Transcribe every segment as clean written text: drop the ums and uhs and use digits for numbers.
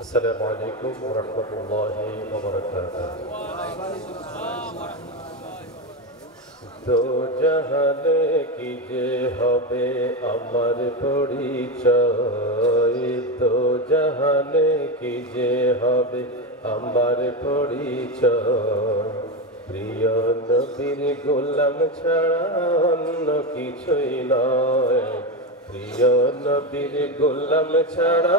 السلام عليكم ورحمة الله وبركاته तो जहाने की जे हबे अमर परिचय तो जहाने की जे हबे अमर परिचय प्रिय नबीर गोलाम छाड़ा अन्य किछुई नय प्रिय नबीर गोलाम छाड़ा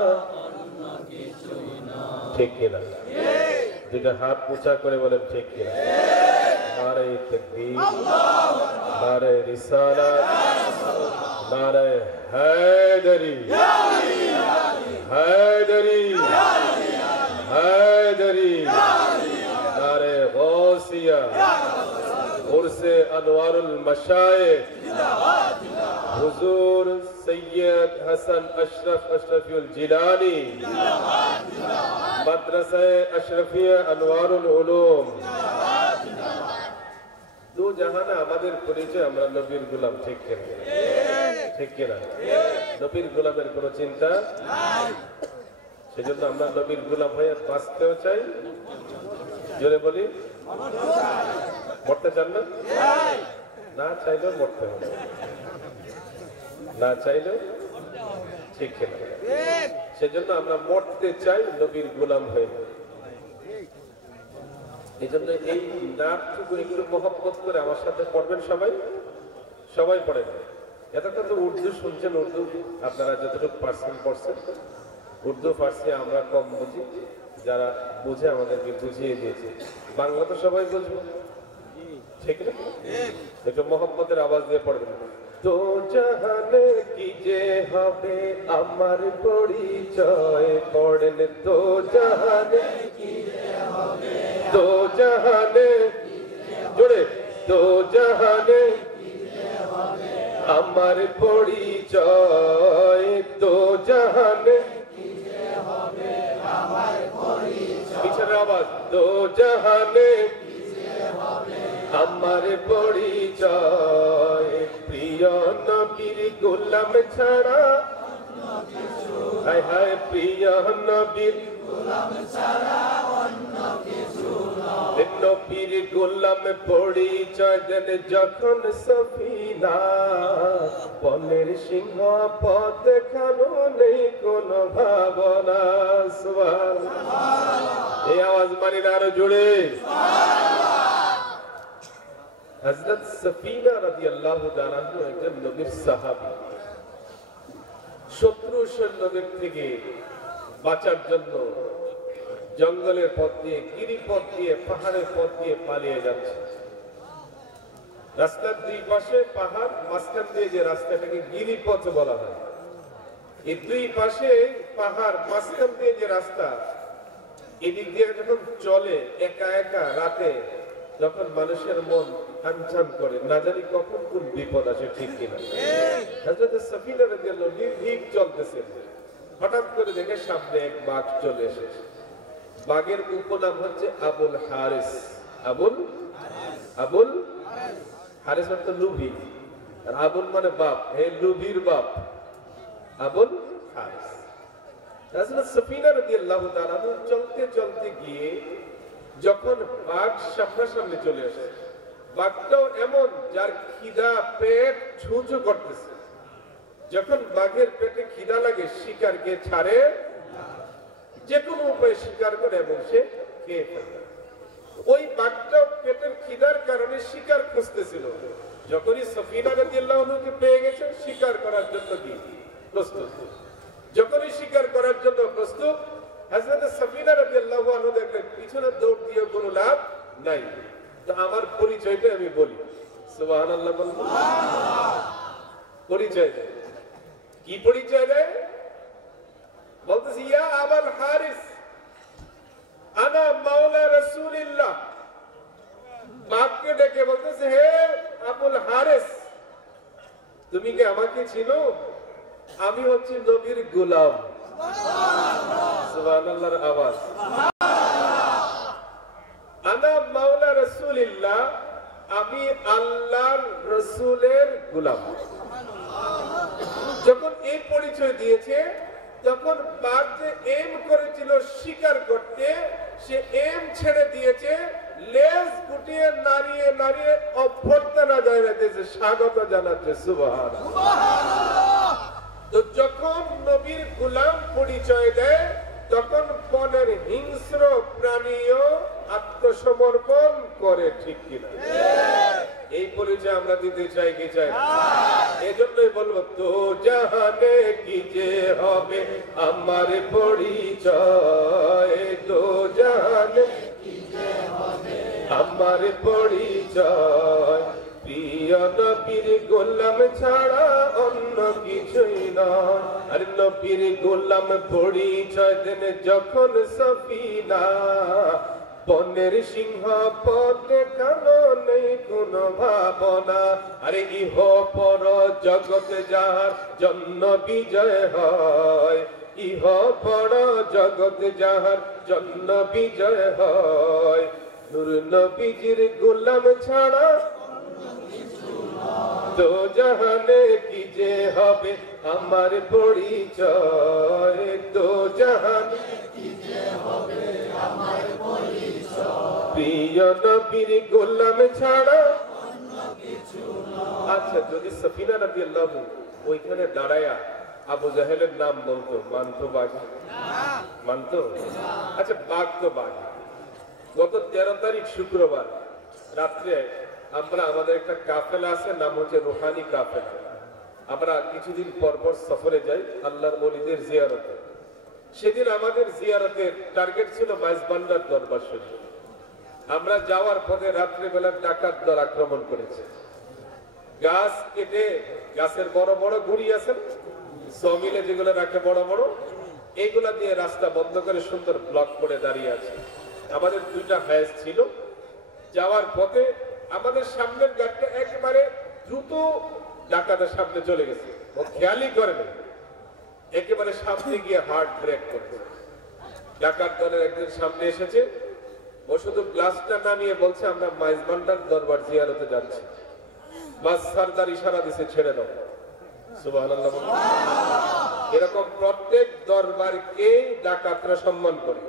ठीक किना দুইটা হাত উঁচা করে বলেন ঠিক কিনা নারে তাকবীর নারে রিসালাত নারে হায়দারি হায়দারি হায়দারি নারে গৌসিয়া উরসে আনোয়ারুল মাশায়েখ हुजूर सैयद हसन अशरफ अशरफुल जिलानी मदरसा अशरफिया अनवारुल उलूम दो जहाना আমাদের পরিচয় আমরা নবীর গোলাম ঠিক কি না নবীর গোলামের কোনো চিন্তা নাই সেজন্য আমরা নবীর গোলাম হয়ে বাঁচতেও চাই জোরে বলি মরতে চান না না চাইলেও মরতে হবে না চাইলে ঠিক না সেজন্য আমরা মরতে চাই নবীর গোলাম হয়ে এই জন্য এই নামটুকু একটু মহব্বত করে আমার সাথে পড়বেন সবাই সবাই পড়েন এতক্ষণ তো উর্দু শুনছেন উর্দু আপনারা যতটুকু পার্সেন্ট পড়ছেন উর্দু ফার্সি আমরা কম বুঝি যারা বুঝে আমাদেরকে বুঝিয়ে দিয়েছে বাংলা তো সবাই বুঝবো ঠিক না একটু মহব্বতের আওয়াজ দিয়ে পড়বেন तो जहाने की जे हबे अमर परिचय पड़ने तो जहाने की जे हबे तो जहाने जोड़े तो जहाने की जे हबे अमर परिचय तो जहाने की जे हबे अमर परिचय पीछे आवाज तो जहाने की जे हबे अमर परिचय प्रिय नबीर गोलाम छाड़ा हाय हाय प्रिय नबीर गोलाम छाड़ा अन्य किछु नय नबीर गोलाम परिचय देन যখন সফিনা বনের সিংহ পথ দেখানো নেই কোনো ভাবনা সুবহানাল্লাহ এই আওয়াজ মানি না আরো জোরে হযরত সফিনা রাদিয়াল্লাহু তাআলা একজন নবীর সাহাবী শত্রু সৈন্যদের থেকে বাঁচার জন্য জঙ্গলের পথ দিয়ে গিরিপথ দিয়ে পাহাড়ের পথ দিয়ে পালিয়ে যাচ্ছে রাস্তার দুই পাশে পাহাড় মাঝখান দিয়ে যে রাস্তাটাকে গিরিপথ বলা হয় এই দুই পাশে পাহাড় মাঝখান দিয়ে যে রাস্তা এদিক দিয়ে যখন চলে একা একা রাতে যখন মানুষের মন আনচান করে না জানি কখন কোন বিপদ আসে ঠিক কিনা হযরত সফিনা রাদিয়াল্লাহু নির্ভীক চলতেছেন হঠাৎ করে দেখে সামনে এক বাঘ চলে এসেছে বাঘের উপনাম হচ্ছে আবুল হারিস আবুল হারিস অর্থ লুভি আর আবুল মানে বাপ হে লুভির বাপ আবুল হারিস হযরত সফিনা রাদিয়াল্লাহু তাআলা চলতে চলতে গিয়ে যখন বাঘ সামনাসামনি চলে আসে বাঘটাও এমন যার খিদা পেট ছুঁচু করতেছে যখন বাঘের পেটে খিদা লাগে শিকারকে ছাড়ে যে কোনো উপায়ে শিকার করে এবং সে খেয়ে ফেলে ওই বাঘটাও পেটের খিদার কারণে শিকার খুঁজতেছিল যখনই সফিনা রাদিয়াল্লাহু আনহাকে পেয়ে গেছে শিকার করার জন্য কি প্রস্তুত যখনই শিকার করার জন্য প্রস্তুত হযরত সফিনা রাদিয়াল্লাহু আনহা দেখলেন পিছনে দৌড় দিয়ে কোনো লাভ নাই তো আমার পরিচয়টা আমি বলি সুবহানাল্লাহ বলুন সুবহানাল্লাহ পরিচয় দেয় কি পরিচয় দেয় বলতেছি ইয়া আবুল হারিস আনা মাওলা রাসূলুল্লাহ বাঘকে ডেকে বলতেছে হে আবুল হারিস তুমি কি আমাকে চিনো আমি হচ্ছি নবীর গোলাম সুবহানাল্লাহর আওয়াজ আনা মাওলা রাসূলুল্লাহ আমি আল্লাহর রাসূলের গোলাম যখন এই পরিচয় দিয়েছে তখন বাঘ যে এম করেছিল শিকার করতে, সে এম ছেড়ে দিয়েছে, লেজ গুটিয়ে নাড়িয়ে নাড়িয়ে অভ্যর্থনা জানাতেছে, স্বাগত জানাচ্ছে। সুবহানাল্লাহ। তো যখন নবীর গোলাম পরিচয় দেয়, তখন বনের হিংস্র প্রাণীও আত্মসমর্পণ করে, ঠিক কিনা? এই পরিচয় আমরা দিতে চাই কি চাই? এজন্যই বলবো, তো জাহানে কি যে হবে আমার পরিচয়, তো জাহানে কি যে হবে আমার পরিচয়, প্রিয় নবীর গোলাম ছাড়া অন্য কিছুই নয়। আর নবীর গোলাম পরিচয় দেন যখন সফিনা, বনের সিংহ পথে কালো নেই কোনো ভাবনা। আরে ইহ পর জগৎ যাহার জন্য বিজয় হয়, ইহ পর জগৎ যাহার জন্য বিজয় হয়, নূর নবীজির গোলাম ছাড়া তো জাহানে কি যে হবে আমার পরিচয়, তো জাহানে কি যে হবে আমার পরিচয়, প্রিয় নবীর গোলাম ছাড়া অন্য কিছু নয়। আচ্ছা, যদি সফিনা রাদিয়াল্লাহু ওইখানে দাঁড়ায়া আবু জাহেলের নাম বলতো, মানতো বাঘ? মানতো? আচ্ছা, বাঘ তো বাঘ। গত 13 তারিখ শুক্রবার রাত্রে আমরা, আমাদের একটা কাফেলা আছে, নাম হচ্ছে রুহানি কাফেলা। আমরা কিছুদিন পর পর সফরে যাই আল্লাহর ওলিদের জিয়ারতে। সেদিন আমাদের জিয়ারতের টার্গেট ছিল মাইজবান্ডার দরবার শরীফ। আমরা যাওয়ার পথে রাত্রিবেলা ডাকাত দল আক্রমণ করেছে। গাছ কেটে, গাছের বড় বড় গুড়ি আছে, সমিলে যেগুলো রাখে বড় বড়, এইগুলা দিয়ে রাস্তা বন্ধ করে সুন্দর ব্লক করে দাঁড়িয়ে আছে। আমাদের 2টা হায়েস ছিল। যাওয়ার পথে আমাদের সামনের গাড়িটা একেবারে দ্রুত ডাকাতের সামনে চলে গেছে, ও খেয়ালই করে না, একেবারে সামনে গিয়ে হার্ড ব্রেক করেছে। ডাকাত দলের একজন সামনে এসেছে, ও শুধু গ্লাসটা নামিয়ে বলছে, আমরা মাইজবান্ডার দরবার জিয়ারতে যাচ্ছি। বাস সরদার ইশারা দিছে, ছেড়ে দাও। সুবহানাল্লাহ। এরকম প্রত্যেক দরবারকে ডাকাতরা সম্মান করে।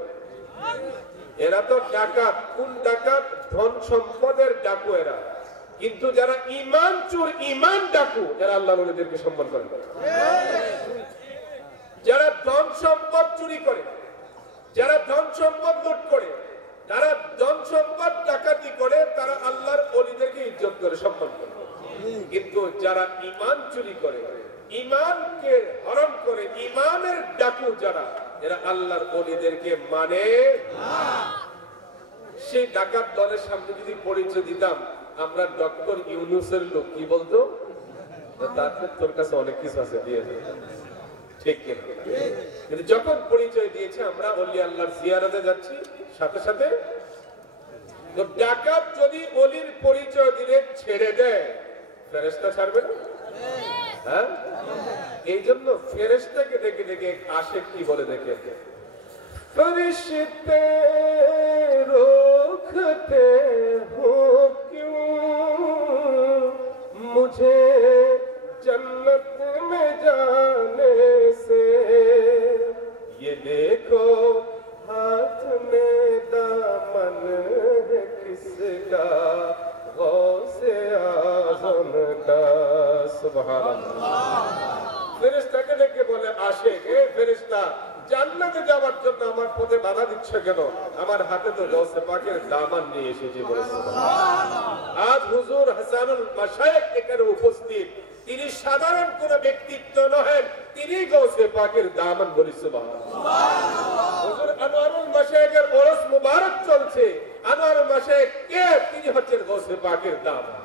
এরা তো ডাকাত, কোন ডাকাত? ধন সম্পদের ডাকু এরা। কিন্তু যারা ঈমান চোর, ঈমান ডাকু, এরা আল্লাহর ওলিদেরকে সম্মান করে। যারা ধন সম্পদ চুরি করে, যারা ধন সম্পদ লুট করে, তারা ধন সম্পদ ডাকাতি করে, তারা আল্লাহর ওলিদেরকে ইজ্জত করে, সম্মান করে। কিন্তু যারা ঈমান চুরি করে, ঈমানকে হরণ করে, ঈমানের ডাকু যারা, এরা আল্লাহর ওলিদেরকে মানে না। সেই ডাকাত দলের সামনে যদি পরিচয় দিতাম, আমরা ডক্টর ইউনূসের লোক, কি বলতো? তারপর তোর কাছে অনেক কিছু আছে, দিয়ে ঠিক কিনা? কিন্তু যখন পরিচয় দিয়েছে আমরা ওলি আল্লাহর জিয়ারতে যাচ্ছি, সাথে সাথে তো ডাকাত যদি ওলির পরিচয় দিলে ছেড়ে দেয়, ফেরেশতা ছাড়বে না? হ্যাঁ, এই জন্য ফেরেশতাকে দেখে দেখে আশিক কি বলে দেখে, ফরিশতে रोकते हो क्यों मुझे जन्नत में जाने से, ये देखो हाथ में दामन है किसका, गौसे आज़म का। सुभान अल्लाह। ফেরেশতাকে দেখে বলে আশিক, এ ফেরেশতা, জান্নাতে যাওয়ার জন্য আমার পথে বাধা দিচ্ছ কেন? আমার হাতে তো গৌসে পাকের দামান নিয়ে এসেছি। বলে সুবহানাল্লাহ। আজ হুজুর হাসানুল মাশায়েখ এখানে উপস্থিত, তিনি সাধারণ কোন ব্যক্তিত্ব নহেন, তিনি গৌসে পাকের দামান। বলি সুবহানাল্লাহ। হুজুর আনোয়ারুল মাশায়েখের ওরস মুবারক চলছে। আনোয়ারুল মাশায়েখ কে? তিনি হচ্ছেন গৌসে পাকের দামান।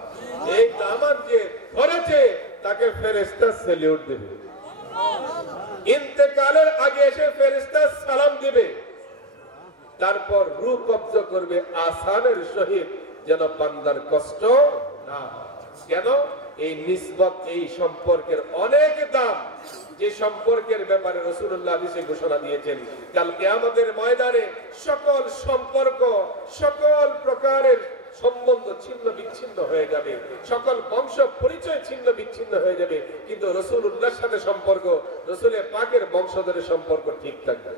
এই দামান যে ধরেছে, তাকে ফেরেশতা স্যালিউট দেবে। ইন্তেকালের আগে এসে ফেরেশতা সালাম দিবে, তারপর রূহ কবজা করবে আসানের সহিত, যেন বান্দার কষ্ট না হয়। কেন? এই নিসবত, এই সম্পর্কের অনেক দাম, যে সম্পর্কের ব্যাপারে রাসূলুল্লাহ হাদিসে ঘোষণা দিয়েছেন, কাল কিয়ামতের ময়দানে সকল সম্পর্ক, সকল প্রকারের সম্বন্ধ ছিন্ন বিচ্ছিন্ন হয়ে যাবে, সকল বংশ পরিচয় ছিন্ন বিচ্ছিন্ন হয়ে যাবে, কিন্তু রাসূলুল্লাহর সাথে সম্পর্ক, রাসূলের পাকের বংশধরের সম্পর্ক ঠিক থাকবে।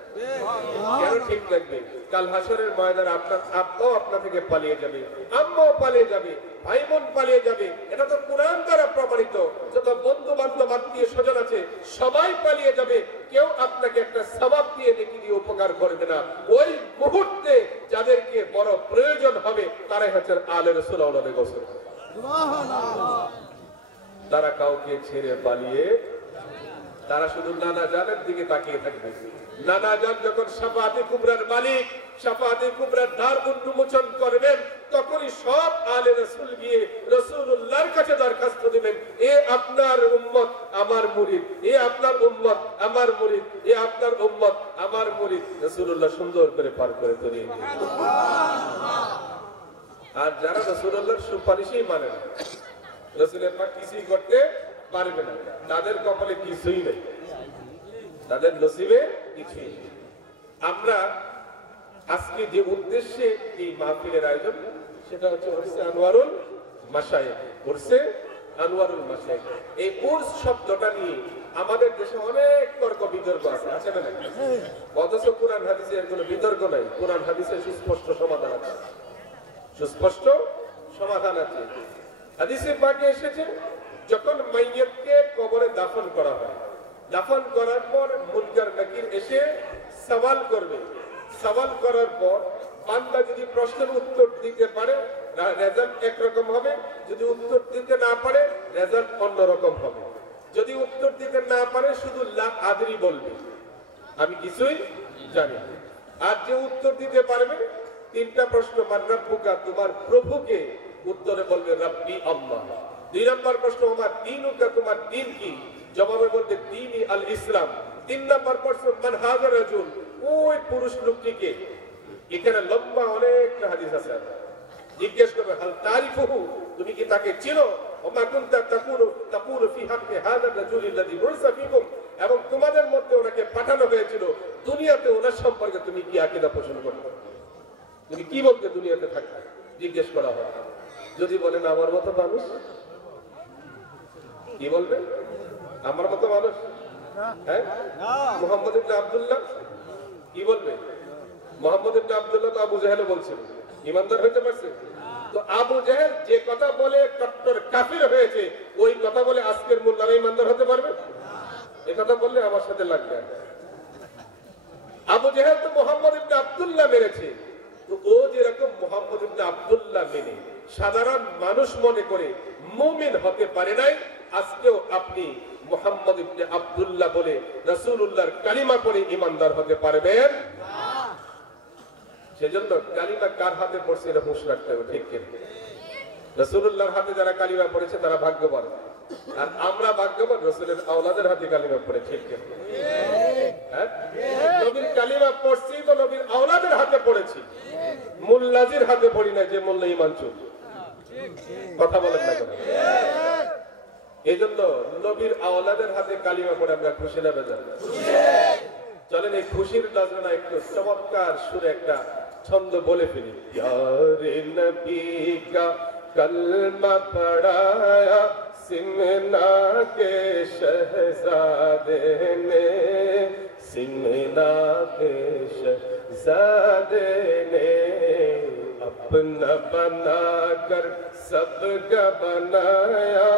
কেন ঠিক থাকবে? কাল হাসরের ময়দানে আপনার আব্বাও আপনা থেকে পালিয়ে যাবে, আম্মাও পালিয়ে যাবে, ভাই বোন পালিয়ে যাবে। এটা তো কোরআন দ্বারা প্রমাণিত। যত বন্ধু বান্ধব আত্মীয় স্বজন আছে সবাই পালিয়ে যাবে, কেউ আপনাকে একটা সওয়াব দিয়ে নেকি দিয়ে উপকার করবে না। ওই মুহূর্তে যাদেরকে বড় প্রয়োজন হবে তারাই হচ্ছেন আলে রাসূল আওলাদে গোসল। তারা কাউকে ছেড়ে পালিয়ে, তারা শুধু নানা জানের দিকে তাকিয়ে থাকবে। নানা জান যখন শাফাআতে কুবরার মালিক, শাফাআতে কুবরার দ্বার উন্মোচন করবেন, তখনই সব আলে রাসূল গিয়ে রাসূলুল্লাহর কাছে দরখাস্ত দিবেন, এ আপনার উম্মত আমার মুরিদ, এ আপনার উম্মত আমার মুরিদ, এ আপনার উম্মত আমার মুরিদ। রাসূলুল্লাহ সুন্দর করে পার করে ধরিয়ে দিবেন। আর যারা রাসূলুল্লাহর সুপারিশই মানে না, রাসূলের পাক কিছুই করতে পারবে না, তাদের কপালে কিছুই নেই, তাদের নসিবে কিছুই নেই। আমরা আজকে যে উদ্দেশ্যে এই মাহফিলের আয়োজন, সেটা হচ্ছে আনোয়ারুল মাশায়েখ, করছে আনোয়ারুল মাশায়েখ। এই উর্স শব্দটা নিয়ে আমাদের দেশে অনেক তর্ক বিতর্ক আছে, আছে না? অথচ কোরআন হাদিসে এর কোনো বিতর্ক নাই। কোরআন হাদিসে সুস্পষ্ট সমাধান আছে, সুস্পষ্ট সমাধান আছে। হাদিসে পাকে এসেছে, যখন মাইয়িতকে কবরে দাফন করা হয়, দাফন করার পর মুনকার নাকির এসে সওয়াল করবে। সওয়াল করার পর বান্দা যদি প্রশ্নের উত্তর দিতে পারে রেজাল্ট একরকম হবে, যদি উত্তর দিতে না পারে রেজাল্ট অন্যরকম হবে। যদি উত্তর দিতে না পারে শুধু লা আদরি বলবে, আমি কিছুই জানি না। আর যে উত্তর দিতে পারবে, তিনটা প্রশ্ন, মান রাব্বুকা, তোমার প্রভুকে, উত্তরে বলবে রাব্বি আল্লাহ। 2 নম্বর প্রশ্ন, আমার দীনুকা, তোমার দ্বীন কি, জবাবে বলবে দীনি আল ইসলাম। 3 নম্বর প্রশ্ন, মান হাযা রাজুল, ওই পুরুষ লোকটিকে। এখানে লম্বা অনেক হাদিস আছে, জিজ্ঞেস করবে হাল তারিফুহু, তুমি কি তাকে চিনো, ওমা কুনতা তাকুলু ফি হাক্কি হাযা রাজুল আল্লাযী বুরসা ফীকুম, এবং তোমাদের মধ্যে ওনাকে পাঠানো হয়েছিল, দুনিয়াতে ওনার সম্পর্কে তুমি কি আকীদা পোষণ করতে, তুমি কি বলতে দুনিয়াতে থাকতে, জিজ্ঞেস করা হয়। যদি বলেন আমার মতো মানুষ, কি বলবে? আমার মতো মানুষ, হ্যাঁ? মুহাম্মদ ইবনে আব্দুল্লাহ কি বলবে? মুহাম্মদ ইবনে আব্দুল্লাহ তো আবু জাহেল বলছিল, ইমানদার হইতে পারছে? তো আবু জাহেল যে কথা বলে কট্টর কাফির হয়েছে, ওই কথা বলে আজকের মোল্লারা ইমানদার হতে পারবে? এই কথা বললে আমার সাথে লাগবে। আবু জাহেল তো মুহাম্মদ ইবনে আব্দুল্লাহ মেরেছে, তো ও যেরকম মুহাম্মদ ইবনে আব্দুল্লাহ মেনে সাধারণ মানুষ মনে করে মুমিন হতে পারে নাই, আজকেও আপনি মুহাম্মদ ইবনে আব্দুল্লাহ বলে রাসূলুল্লাহর কালিমা পড়ে ঈমানদার হতে পারবেন না। সেজন্য কালিমা কার হাতে পড়ছে এটা হুঁশ রাখতে হবে, ঠিক কিনা? রাসূলুল্লাহর হাতে যারা কালিমা পড়েছে তারা ভাগ্যবান, আর আমরা ভাগ্যবান রাসূলের আওলাদের হাতে কালিমা পড়ে, ঠিক কিনা? হ্যাঁ, নবীর কালিমা পড়ছি তো নবীর আওলাদের হাতে পড়েছি, মোল্লাজির হাতে পড়ি না, যে মোল্লা ঈমান চোর। কথা বলেন না কেন? এইজন্য নবীর আওলাদের হাতে কালিমা পড়ে আমরা খুশি না বেজার? চলেন এই খুশির নজরানা একটু চমৎকার সুরে একটা ছন্দ বলে ফেলি। ইয়ারে নবী কা কলমা পড়ায়া সিমনা কে শহজাদে নে, सिमना के शहज़ादे ने अपना बना कर सबका बनाया,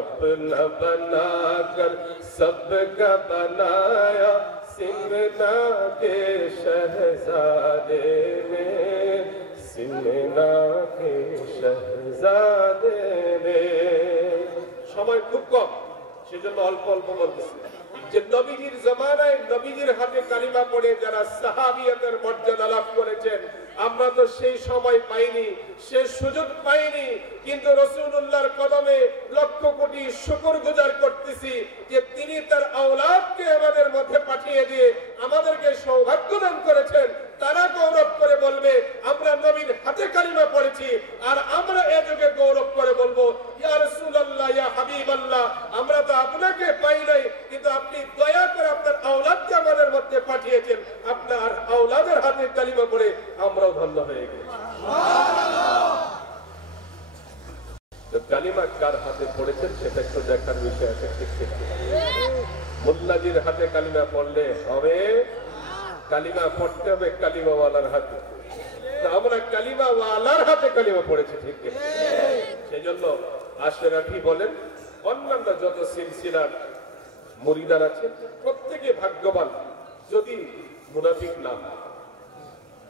अपना बना कर सबका बनाया, सिमना के शहज़ादे ने, सिमना के शहज़ादे ने। সময় খুব কম, সেজন্য অল্প অল্প বলতেছি। যে নবীজির জামানায় নবীজির হাতে কালিমা পড়ে যারা সাহাবিয়াতের মর্যাদা লাভ করেছেন, আমরা তো সেই সময় পাইনি, সে সুযোগ পাইনি, কিন্তু রাসূলুল্লাহর কদমে লক্ষ কোটি শুকরগুজার করতেছি যে তিনি তার আওলাদকে আমাদের মধ্যে পাঠিয়ে দিয়ে আমাদেরকে সৌভাগ্য দান করেছেন। তারা গৌরব করে বলবে আমরা নবীর হাতে কালিমা পড়েছি, আর আমরা এ যুগে গৌরব করে বলবো ইয়া রাসূলুল্লাহ, ইয়া হাবিবাল্লাহ, আমরা তো আপনাকে পাই নাই, কিন্তু আপনি দয়া করে আপনার আওলাদকে আমাদের মধ্যে পাঠিয়েছেন, আপনার আওলাদের হাতে কালিমা পড়ে আমরাও ধন্য হয়ে গেছি। কার হাতে পড়েছেন সেটা একটু দেখার বিষয় আছে, ঠিক ঠিক। মোল্লাজির হাতে কালিমা পড়লে হবে? কালিমা পড়তে হবে কালিমাওয়ালার হাতে। আমরা কালিমাওয়ালার হাতে কালিমা পড়েছি, ঠিক ঠিক। সেই জন্য আশরাফি বলেন, অন্যান্য যত সিলসিলার মুরিদার আছে প্রত্যেকে ভাগ্যবান যদি মুনাফিক না হয়।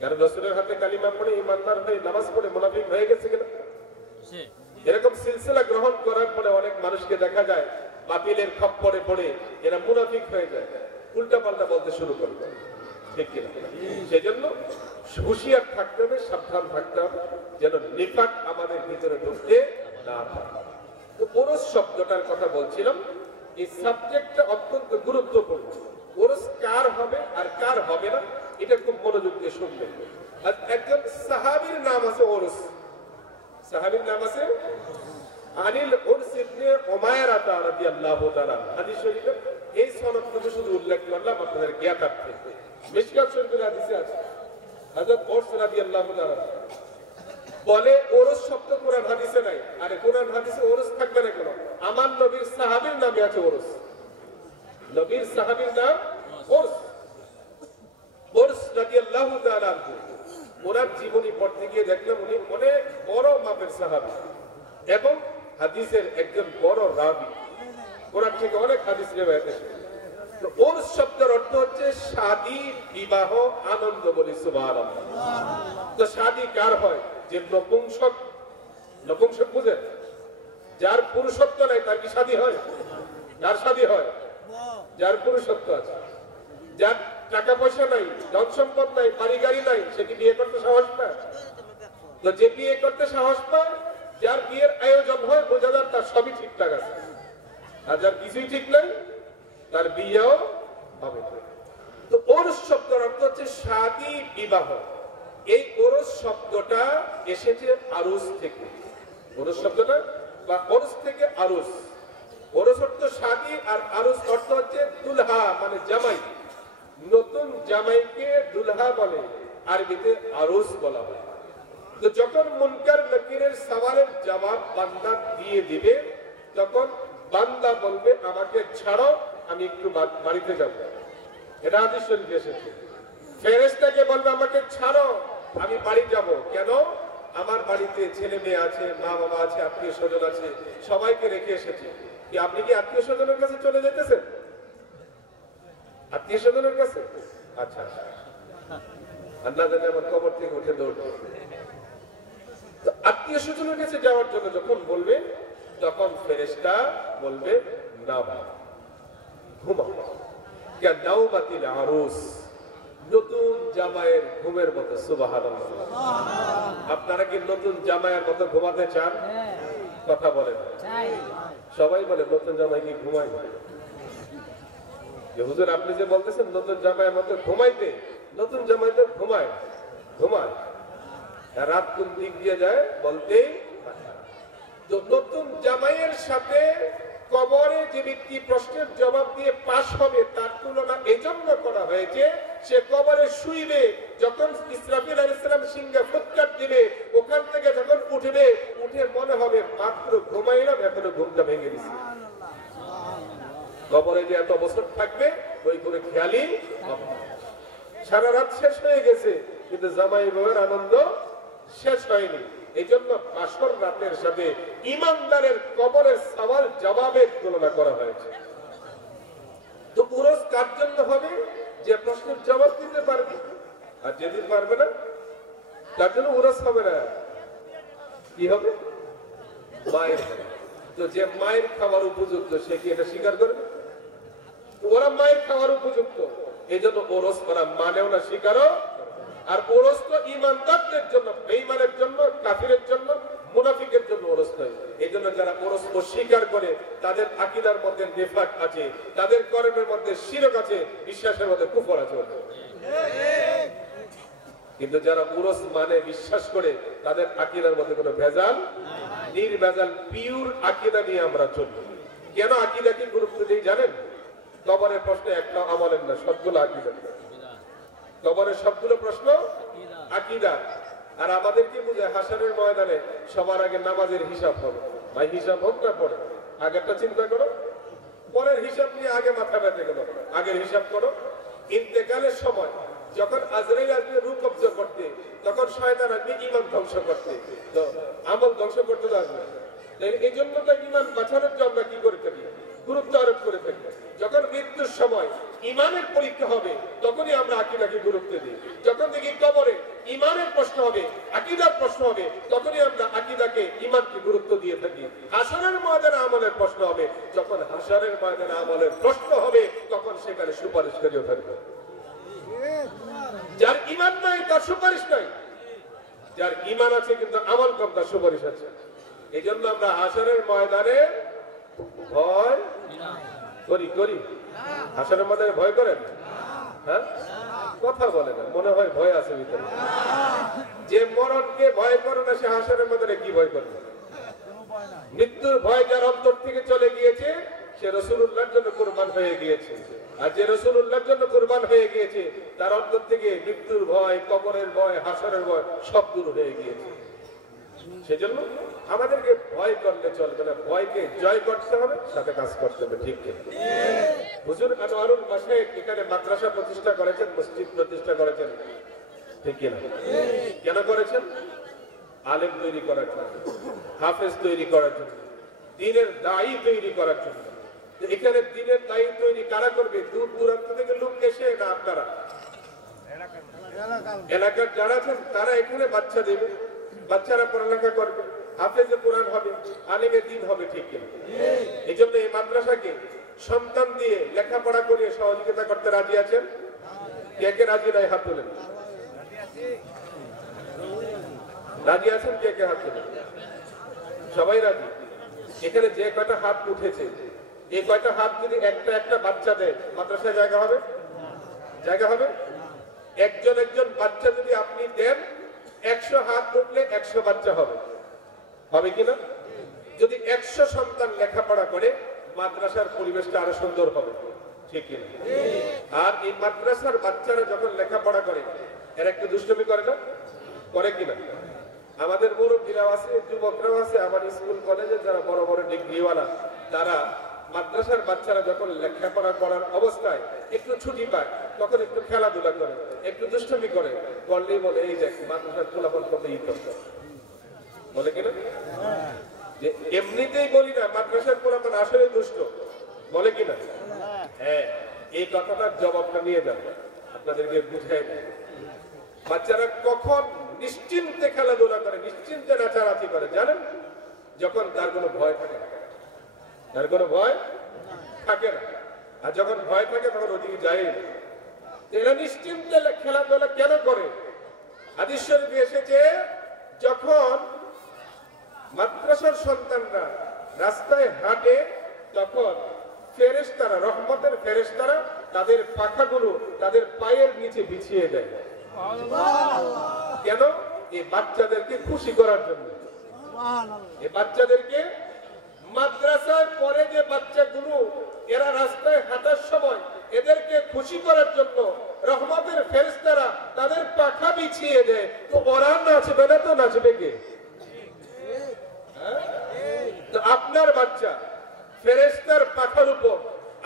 কারণ রাসূলের হাতে কালিমা পড়ে ইমানদার হয়ে নামাজ পড়ে মুনাফিক হয়ে গেছে কিনা? এরকম সিলসিলা গ্রহণ করার পরে অনেক মানুষকে দেখা যায় বাতিলের খপ্পরে পড়ে এরা মুনাফিক হয়ে যায়, উল্টা পাল্টা বলতে শুরু করে, ঠিক কিনা? সেই জন্য হুঁশিয়ার থাকতে হবে, সাবধান থাকতে হবে যেন নিফাক আমাদের ভিতরে ঢুকতে না পারে। তো ওরস শব্দটার কথা বলছিলাম, এই সাবজেক্টটা অত্যন্ত গুরুত্বপূর্ণ। ওরস কার হবে আর কার হবে না এটা খুব মনোযোগ দিয়ে শুনবেন। আর একজন সাহাবীর নাম আছে ওরস, সাহাবীর নাম আছে আনিল উরস ইবনে উমায়রা রাদিয়াল্লাহু তাআলা। হাদিস শরীফে এই সনদটুকু শুধু উল্লেখ করলাম আপনাদের জ্ঞাতার্থে। মিশকাত শরীফের হাদিসে আছে হযরত উরস রাদিয়াল্লাহু তাআলা বলে, ওরস শব্দ কোরআন হাদিসে নাই। আরে কোরআন হাদিসে ওরস থাকবে না কেন? আমার নবীর সাহাবীর নামে আছে ওরস, নবীর সাহাবীর নাম ওরস। ওরস রাদিয়াল্লাহু তাআলা ওনার জীবনী পড়তে গিয়ে দেখলাম উনি অনেক বড় মাপের সাহাবী এবং হাদিসের একজন বড় রাবী, কোরআন থেকে অনেক হাদিস রিওয়ায়াত এসেছে। তো ওরস শব্দের অর্থ হচ্ছে শাদী, বিবাহ, আনন্দ, বলি সুবহানাল্লাহ। তো শাদী কার হয়? যে নপুংসক, নপুংসক বুঝেন? যার পুরুষত্ব নাই তার কি শাদী হয়? যার শাদী হয় যার পুরুষত্ব আছে। যার টাকা পয়সা নাই, ধন সম্পদ নাই, বাড়ি গাড়ি নাই, সে কি বিয়ে করতে সাহস পায়? তো যে বিয়ে করতে সাহস পায়, যার বিয়ের আয়োজন হয়, বোঝা যায় তার সবই ঠিকঠাক আছে। আর যার কিছুই ঠিক নাই তার বিয়েও হবে। তো ওরস শব্দের অর্থ হচ্ছে শাদী, বিবাহ। এই ওরস শব্দটা এসেছে আরুস থেকে। ওরস শব্দটা বা ওরস থেকে আরুস। ওরস অর্থ শাদী আর আরুস অর্থ হচ্ছে দুলহা, মানে জামাই। নতুন জামাইকে দুলহা বলে, আরবিতে আরুস বলা হয়। তো যখন মুনকার নাকিরের সওয়ালের জবাব বান্দা দিয়ে দিবে, তখন বান্দা বলবে আমাকে ছাড়ো, আমি একটু বাড়িতে যাব। এটা হাদিস শরীফে এসেছে। ফেরেশতাকে বলবে আমাকে ছাড়ো, আমি বাড়ি যাব। কেন? আমার বাড়িতে ছেলে মেয়ে আছে, মা বাবা আছে, আত্মীয় স্বজন আছে, সবাইকে রেখে এসেছি। কি আপনি কি আত্মীয় স্বজনের কাছে চলে যেতেছেন? আত্মীয় স্বজনের কাছে? আচ্ছা, আল্লাহ জানে আমার কবর থেকে উঠে দৌড়বে। তো আত্মীয় স্বজনের কাছে যাওয়ার জন্য যখন বলবে, তখন ফেরেশতা বলবে না, ঘুমাও। কে নাওমাতিল আরুস, নতুন জামাইয়ের ঘুমের মতো। সুবহানাল্লাহ। আপনারা কি নতুন জামাইয়ের মতো ঘুমাতে চান? কথা বলেন। সবাই বলে নতুন জামাই কি ঘুমায়? হুজুর আপনি যে বলতেছেন নতুন জামাইয়ের মতো ঘুমাইতে, নতুন জামাই তো ঘুমায়, ঘুমায় রাত কোন দিক দিয়ে যায় বলতেই। তো নতুন জামাইয়ের সাথে কবরে যে ব্যক্তি প্রশ্নের জবাব দিয়ে পাশ হবে, তার তুলনা এজন্য করা হয়েছে, সে কবরে শুইবে, যখন ইসরাফিল আলাইহিস সালাম সিংহে ফুৎকার দিবে, ওখান থেকে যখন উঠবে, উঠে মনে হবে মাত্র ঘুমাইলাম, এখনো ঘুমটা ভেঙে দিছি। কবরে যে এত বছর থাকবে ওই করে খেয়ালই হবে। সারা রাত শেষ হয়ে গেছে, কিন্তু জামাই বউয়ের আনন্দ শেষ হয়নি। এই জন্য আসর রাতের সাথে ইমানদারের কবরের সওয়াল জবাবের তুলনা করা হয়েছে। তো উরস কার জন্য হবে? যে প্রশ্নের জবাব দিতে পারবে, আর যেদিন পারবে না তার জন্য উরস হবে না। কি হবে? মায়ের। তো যে মায়ের খাওয়ার উপযুক্ত সে কি এটা স্বীকার করবে? ওরা মায়ের খাওয়ার উপযুক্ত, এই জন্য ওরস করা মানেও না, স্বীকারও। আর ওরস তো ইমানদারদের জন্য, বেঈমানের জন্য, কাফিরের জন্য, মুনাফিকের জন্য ওরস নয়। এই জন্য যারা ওরস অস্বীকার করে তাদের আকীদার মধ্যে নিফাক আছে, তাদের কর্মের মধ্যে শিরক আছে, বিশ্বাসের মধ্যে কুফর আছে। কিন্তু যারা ওরস মানে বিশ্বাস করে, তাদের আকীদার মধ্যে কোনো ভেজাল, নির্ভেজাল পিওর আকীদা নিয়ে আমরা চলব। কেন আকীদাকে গুরুত্ব দিই জানেন? কবরের প্রশ্ন একটা আমলের না, সবগুলো আকীদা। কবরের সবগুলো প্রশ্ন আকীদা। আর আমাদের কি বুঝে? হাসরের ময়দানে সবার আগে নামাজের হিসাব হবে। ভাই হিসাব হোক না পরে, আগেরটা চিন্তা করো, পরের হিসাব নিয়ে আগে মাথা ব্যথা করো, আগের হিসাব করো। ইন্তেকালের সময় যখন আজরাইল আসবে রূহ কবজা করতে, তখন শয়তান আসবে ঈমান ধ্বংস করতে, তো আমল ধ্বংস করতে আসবে। এই জন্য তো ঈমান বাঁচানোর জন্য আমরা কি করে থাকি, গুরুত্ব আরোপ করে থাকি। যখন মৃত্যুর সময় ঈমানের পরীক্ষা হবে, তখনই আমরা আকীদাকে গুরুত্ব দিই। যখন দেখি কবরে ঈমানের প্রশ্ন হবে, আকীদার প্রশ্ন হবে, তখনই আমরা আকীদাকে ঈমানকে গুরুত্ব দিয়ে থাকি। হাশরের ময়দানে আমলের প্রশ্ন হবে, যখন হাশরের ময়দানে আমলের প্রশ্ন হবে, তখন সেখানে সুপারিশকারীও থাকবে। যার ঈমান নাই তার সুপারিশ নাই, যার ঈমান আছে কিন্তু আমল কম তার সুপারিশ আছে। এই জন্য আমরা হাশরের ময়দানে ভয় করি। হাশরের ময়দানে ভয় করেন? হ্যাঁ, কথা বলে না, মনে হয় ভয় আছে ভিতরে। যে মরণকে ভয় করে না, সে হাশরের ময়দানে কি ভয় করবে? মৃত্যুর ভয় যার অন্তর থেকে চলে গিয়েছে, সে রাসূলুল্লাহর জন্য কুরবান হয়ে গিয়েছে। আর যে রাসূলুল্লাহর জন্য কুরবান হয়ে গিয়েছে, তার অন্তর থেকে মৃত্যুর ভয়, কবরের ভয়, হাশরের ভয় সব দূর হয়ে গিয়েছে। সেজন্য আমাদেরকে ভয় করলে চলবে না, ভয়কে জয় করতে হবে, সাথে কাজ করতে হবে। ঠিক ঠিক হুজুর আনোয়ারুল মাশায়েখ এখানে মাদ্রাসা প্রতিষ্ঠা করেছেন, মসজিদ প্রতিষ্ঠা করেছেন, ঠিক কি না? কেন করেছেন? আলেম তৈরি করার জন্য, হাফেজ তৈরি করার জন্য, দ্বীনের দায়ী তৈরি করার জন্য। এখানে দ্বীনের দায়ী তৈরি কারা করবে? দূর দূরান্ত থেকে লোক এসে, না আপনারা এলাকার যারা আছেন তারা এখানে বাচ্চা দেবে, বাচ্চারা পড়ালেখা করবে, হাফেজে কোরআন হবে, আলিমে দ্বীন হবে। ঠিক কিনা? এই জন্য এই মাদ্রাসাকে সন্তান দিয়ে লেখাপড়া করিয়ে সহযোগিতা করতে রাজি আছেন? কে কে রাজি নাই? হাত তোলেন। রাজি আছেন? কে কে হাত তোলেন? সবাই রাজি। এখানে যে কয়টা হাত উঠেছে, এই কয়টা হাত যদি একটা একটা বাচ্চা দেয়, মাদ্রাসায় জায়গা হবে? জায়গা হবে? একজন একজন বাচ্চা যদি আপনি দেন, 100 হাত উঠলে 100 বাচ্চা হবে, হবে কিনা? যদি 100 সন্তান লেখাপড়া করে, মাদ্রাসার পরিবেশটা আরো সুন্দর হবে। ঠিক কিনা? আর এই মাদ্রাসার বাচ্চারা যখন লেখাপড়া করে, এরা একটু দুষ্টুমি করে না? করে কিনা? আমাদের মুরব্বীরাও আছে, যুবকরাও আছে, আমার স্কুল কলেজে যারা বড় বড় ডিগ্রিওয়ালা, তারা মাদ্রাসার বাচ্চারা যখন লেখাপড়া করার অবস্থায় একটু ছুটি পায়, তখন একটু খেলাধুলা করে, একটু দুষ্টুমি করে, করলেই বলে এই দেখ মাদ্রাসার ফলাফল কত ই করতে বলে কিনা? যে এমনিতেই বলি না, মাদ্রাসার ফলাফল আসলে দুষ্ট বলে কিনা? হ্যাঁ, এই কথাটার জবাবটা নিয়ে যাবো, আপনাদেরকে বুঝাই দেয়। বাচ্চারা কখন নিশ্চিন্তে খেলাধুলা করে, নিশ্চিন্তে নাচানাচি করে জানেন? যখন তার কোনো ভয় থাকে না, তার কোনো ভয় থাকে না। আর যখন ভয় থাকে তখন ওদিকে যায় না। এরা নিশ্চিন্তে খেলাধুলা কেন করে? হাদিস শরীফে এসেছে, যখন মাদ্রাসার সন্তানরা রাস্তায় হাঁটে, তখন ফেরেশতারা, রহমতের ফেরেশতারা তাদের পাখাগুলো তাদের পায়ের নিচে বিছিয়ে দেয়। কেন? এই বাচ্চাদেরকে খুশি করার জন্য। এই বাচ্চাদেরকে মাদ্রাসায় পড়ে যে বাচ্চাগুলো, এরা রাস্তায় হাঁটার সময় এদেরকে খুশি করার জন্য রহমতের ফেরেশতারা তাদের পাখা বিছিয়ে দেয়। তো ওরা নাচবে না তো নাচবে কে? তো আপনার বাচ্চা ফেরেশতার পাখার উপর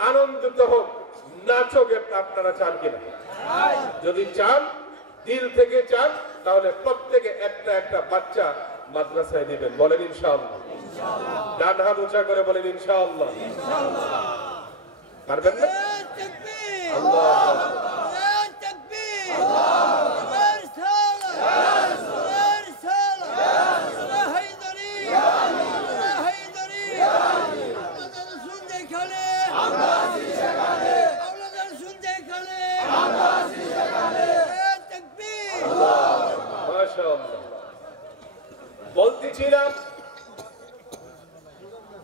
আনন্দিত হোক, নাচক, আপনারা চান কিনা? যদি চান, দিল থেকে চান, তাহলে প্রত্যেকে একটা একটা বাচ্চা মাদ্রাসায় দিবেন। বলেন ইনশাআল্লাহ। ডান হাত উঁচা করে বলেন ইনশাআল্লাহ। পারবেন না? আল্লাহ বলতেছিলাম,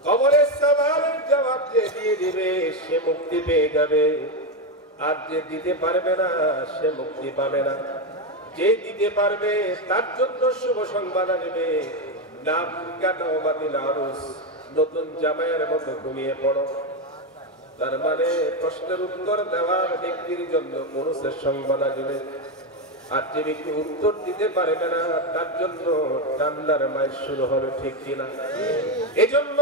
কবরের সওয়ালের জবাব যে দিয়ে দিবে সে মুক্তি পেয়ে যাবে, আর যে দিতে পারবে না সে মুক্তি পাবে না। যে দিতে পারবে তার জন্য শুভ সংবাদ আসবে, নাম কাটাও বাতিল আরস, নতুন জামাইয়ের মতো ঘুমিয়ে পড়ো। তার মানে প্রশ্নের উত্তর দেওয়ার ব্যক্তির জন্য পুরুষের সংবাদ আসবে। আর যে ব্যক্তি উত্তর দিতে পারবে না তার জন্য কান্নার মায়ের শুরু হবে, ঠিক কিনা? এজন্য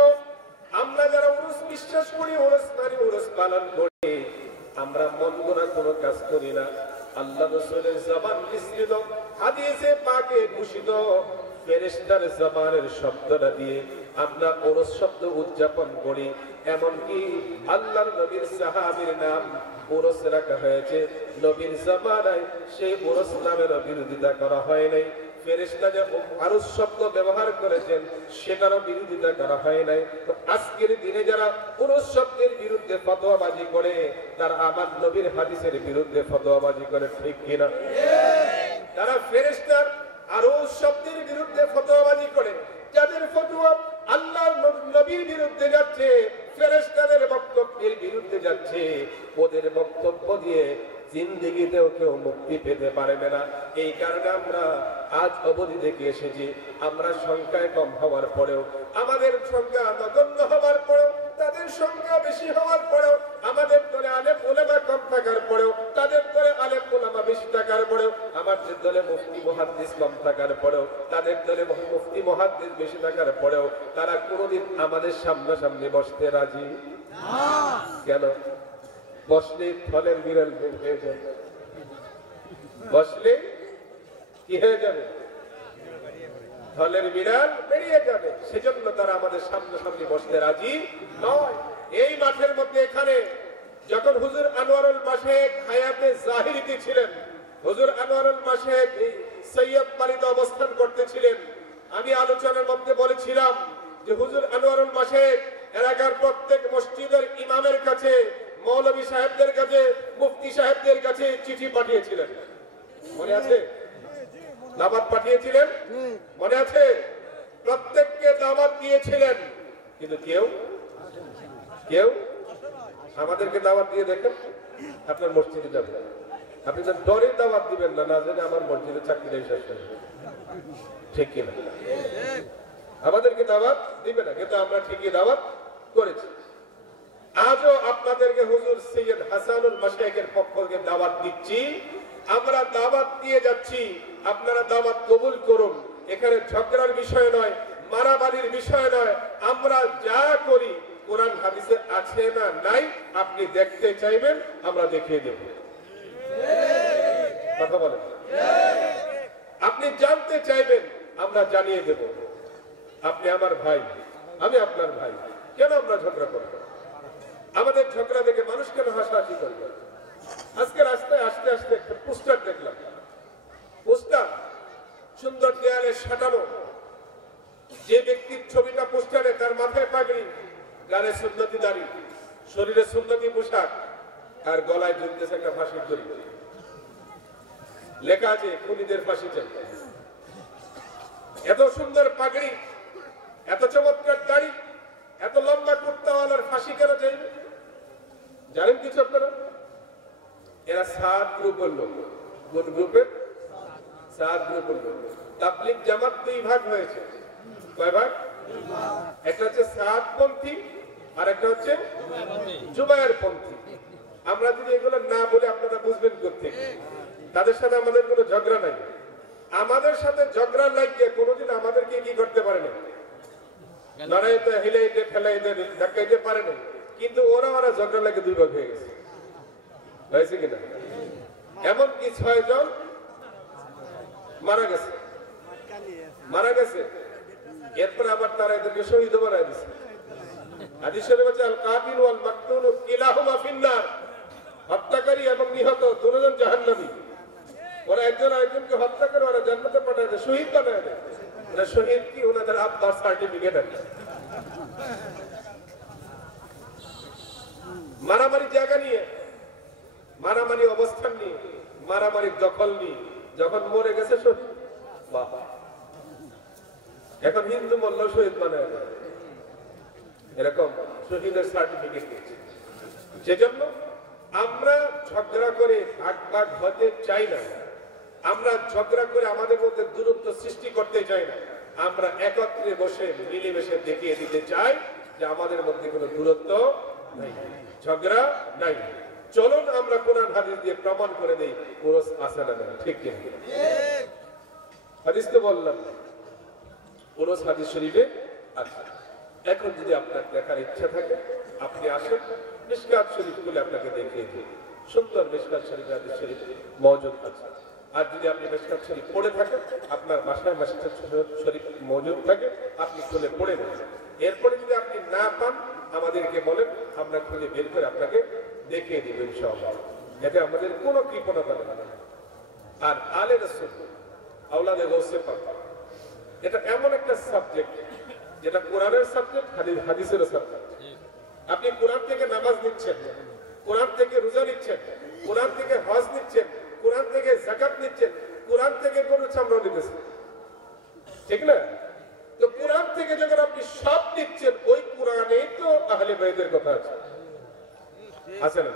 আমরা যারা উরুস বিশ্বাস করি, উরুস মানি, উরুস পালন করি, আমরা মন গড়া কোনো কাজ করি না। আল্লাহ রাসূলের জবান মিশ্রিত, হাদিসে পাকে ঘোষিত ফেরেশতার জবানের শব্দটা দিয়ে আমরা উরুস শব্দ উদযাপন করি। এমনকি আল্লাহর নবীর সাহাবীর নাম উরুস রাখা হয়েছে, নবীর জামানায় সেই উরুস নামের বিরোধিতা করা হয় নাই। ফেরেশতা যে আরশ শব্দ ব্যবহার করেছেন সেটারও বিরোধিতা করা হয় নাই। তো আজকের দিনে যারা উরুস শব্দের বিরুদ্ধে ফতোয়াবাজি করে তারা আমার নবীর হাদিসের বিরুদ্ধে ফতোয়াবাজি করে, ঠিক কিনা? তারা ফেরেশতার আরশ শব্দের বিরুদ্ধে ফতোয়াবাজি করে, যাদের ফতোয়া আল্লাহর নবীর বিরুদ্ধে যাচ্ছে, ফেরেশতাদের বক্তব্যের বিরুদ্ধে যাচ্ছে, ওদের বক্তব্য দিয়ে জিন্দেগিতেও কেউ মুক্তি পেতে পারবে না। এই কারণে আমরা আজ অবধি দেখে এসেছি, আমরা সংখ্যায় কম হওয়ার পরেও, আমাদের সংখ্যা নগণ্য হওয়ার পরেও, তাদের সংখ্যা বেশি হওয়ার পরেও, আমাদের দলে আলেম উলামা কম থাকার পরেও, তাদের দলে আলেম উলামা বেশি থাকার পরেও, আমাদের দলে মুফতি মুহাদ্দিস কম থাকার পরেও, তাদের দলে মুফতি মুহাদ্দিস বেশি থাকার পরেও তারা কোনোদিন আমাদের সামনাসামনি বসতে রাজি না। কেন? বসলে ফলের বিড়াল হয়ে যাবে, বসলে কি হয়ে যাবে? ফলের বিড়াল বেরিয়ে যাবে। সেজন্য তারা আমাদের সামনাসামনি বসতে রাজি নয়। এই মাঠের মধ্যে এখানে যখন হুজুর আনোয়ারুল মাশায়েখ হায়াতে জাহিরিতে ছিলেন, হুজুর আনোয়ারুল মাশায়েখ সৈয়দ বাড়িতে অবস্থান করতেছিলেন, আমি আলোচনার মধ্যে বলেছিলাম যে হুজুর আনোয়ারুল মাশায়েখ এলাকার প্রত্যেক মসজিদের ইমামের কাছে, মৌলভী সাহেবদের কাছে, মুফতি সাহেবদের কাছে চিঠি পাঠিয়েছিলেন, মনে আছে? দাওয়াত পাঠিয়েছিলেন, মনে আছে? প্রত্যেককে দাওয়াত দিয়েছিলেন, কিন্তু কেউ আমাদেরকে দাওয়াত দিয়ে দেখেন আপনার মসজিদে যাবেন, আপনি তো ডরে দাওয়াত দিবেন না, না জানে আমার মসজিদে চাকরি শেষ হয়ে যাবে, ঠিক কিনা? আমাদেরকে দাওয়াত দিবে না, কিন্তু আমরা ঠিকই দাওয়াত করেছি। আজও আপনাদেরকে হুজুর সৈয়দ হাসানুল মাশায়েখের পক্ষ থেকে দাওয়াত দিচ্ছি, আমরা দাওয়াত দিয়ে যাচ্ছি, আপনারা দাওয়াত কবুল করুন। এখানে ঝগড়ার বিষয় নয়, মারামারির বিষয় নয়, আমরা যা করি কোরআন হাদিসে আছে না নাই আপনি দেখতে চাইবেন, আমরা দেখিয়ে দেব। কথা বলেন, আপনি জানতে চাইবেন, আমরা জানিয়ে দেব। আপনি আমার ভাই, আমি আপনার ভাই, কেন আমরা ঝগড়া করব? আমাদের ঝগড়া দেখে মানুষ কেন হাসাহাসি করবে? আজকে রাস্তায় আসতে আসতে একটা পোস্টার দেখলাম, পোস্টার সুন্দর দেয়ালে সাজানো, যে ব্যক্তির ছবিটা পোস্টারে তার মাথায় পাগড়ি, গায়ে সুন্নতি দাড়ি, শরীরে সুন্নতি পোশাক, আর গলায় ঝুলতেছে একটা ফাঁসির দড়ি, লেখা আছে খুনিদের ফাঁসি চাই। এত সুন্দর পাগড়ি, এত চমৎকার দাড়ি, এত লম্বা কুর্তাওয়ালার ফাঁসি কেন চাইবে? জানেন কিছু আপনারা? এরা 7 গ্রুপের লোক। কোন গ্রুপের? 7 গ্রুপের লোক। তাবলীগ জামাত 2 ভাগ হয়েছে। কয় ভাগ? একটা হচ্ছে 7 পন্থী আর একটা হচ্ছে জুবায়ের পন্থী। আমরা যদি এগুলো না বলে আপনারা বুঝবেন কোত্থেকে? তাদের সাথে আমাদের কোনো ঝগড়া নাই। আমাদের সাথে ঝগড়া লাগিয়ে কোনোদিন আমাদেরকে কি করতে পারে না, লড়াইতে হিলাইতে ঠেলাইতে ধাক্কাইতে পারে না, কিন্তু ওরা ঝগড়া লাগে 2 ভাগ হয়ে গেছে, হয়েছে কিনা? এমনকি 6 জন মারা গেছে, এরপর আবার তারা এদেরকে শহীদ বানায় দিচ্ছে। হাদিস শরীফে আছে আল কাতিল ওয়াল মাকতুল কিলাহুমা ফিন্নার, হত্যাকারী এবং নিহত দুজন জাহান্নামী। ওরা একজন আরেকজনকে হত্যা করে ওরা জান্নাতে পাঠায় দেয়, শহীদ বানায় দেয়। ওরা শহীদ কি ওনাদের আব্বার সার্টিফিকেট আছে। মারামারি জায়গা নিয়ে, মারামারি অবস্থান নিয়ে, মারামারি দখল নিয়ে, যখন মরে গেছে শহীদ, বাবা এখন হিন্দু মল্ল শহীদ বানায় দেয়, এরকম শহীদের সার্টিফিকেট দিয়েছে। সেজন্য আমরা ঝগড়া করে ভাগ ভাগ হতে চাই না, আমরা ঝগড়া করে আমাদের মধ্যে দূরত্ব সৃষ্টি করতে চাই না, আমরা একত্রে বসে মিলেমিশে দেখিয়ে দিতে চাই যে আমাদের মধ্যে কোনো দূরত্ব নাই, ঝগড়া নাই। চলুন আমরা কোরআন হাদিস দিয়ে প্রমাণ করে দেই উরস আছে না ঠিক কি হাদিস তো বললাম উরস হাদিস শরীফে আছে। এখন যদি আপনার দেখার ইচ্ছা থাকে আপনি আসেন, মিশকাত শরীফ গুলো আপনাকে দেখিয়ে দিই। সুন্দর মিশকাত শরীফ হাদিস শরীফ মওজুদ আছে। আর যদি আপনি মিশকাত শরীফ পড়ে থাকেন, আপনার বাসায় মিশকাত শরীফ মওজুদ থাকে, আপনি খুলে পড়ে নেন। এরপরে যদি আপনি না পান আমাদেরকে বলেন, আমরা খুলে বের করে আপনাকে দেখিয়ে দিব ইনশাআল্লাহ। এতে আমাদের কোনো কৃপণতা নেই। আর আলে রাসূল আওলাদে গৌসে পাক এটা এমন একটা সাবজেক্ট যেটা কোরআনের সাবজেক্ট, হাদিসের সাবজেক্ট। আপনি কোরআন থেকে নামাজ নিচ্ছেন, কোরআন থেকে রোজা নিচ্ছেন, কোরআন থেকে হজ নিচ্ছেন, কোরআন থেকে যাকাত নিচ্ছেন, কোরআন থেকে গরু চামড়া নিতেছেন, ঠিক না? তো কোরআন থেকে যখন আপনি সব নিচ্ছেন, ওই কোরআনেই তো আহলে বাইতের কথা আছে, আছে না?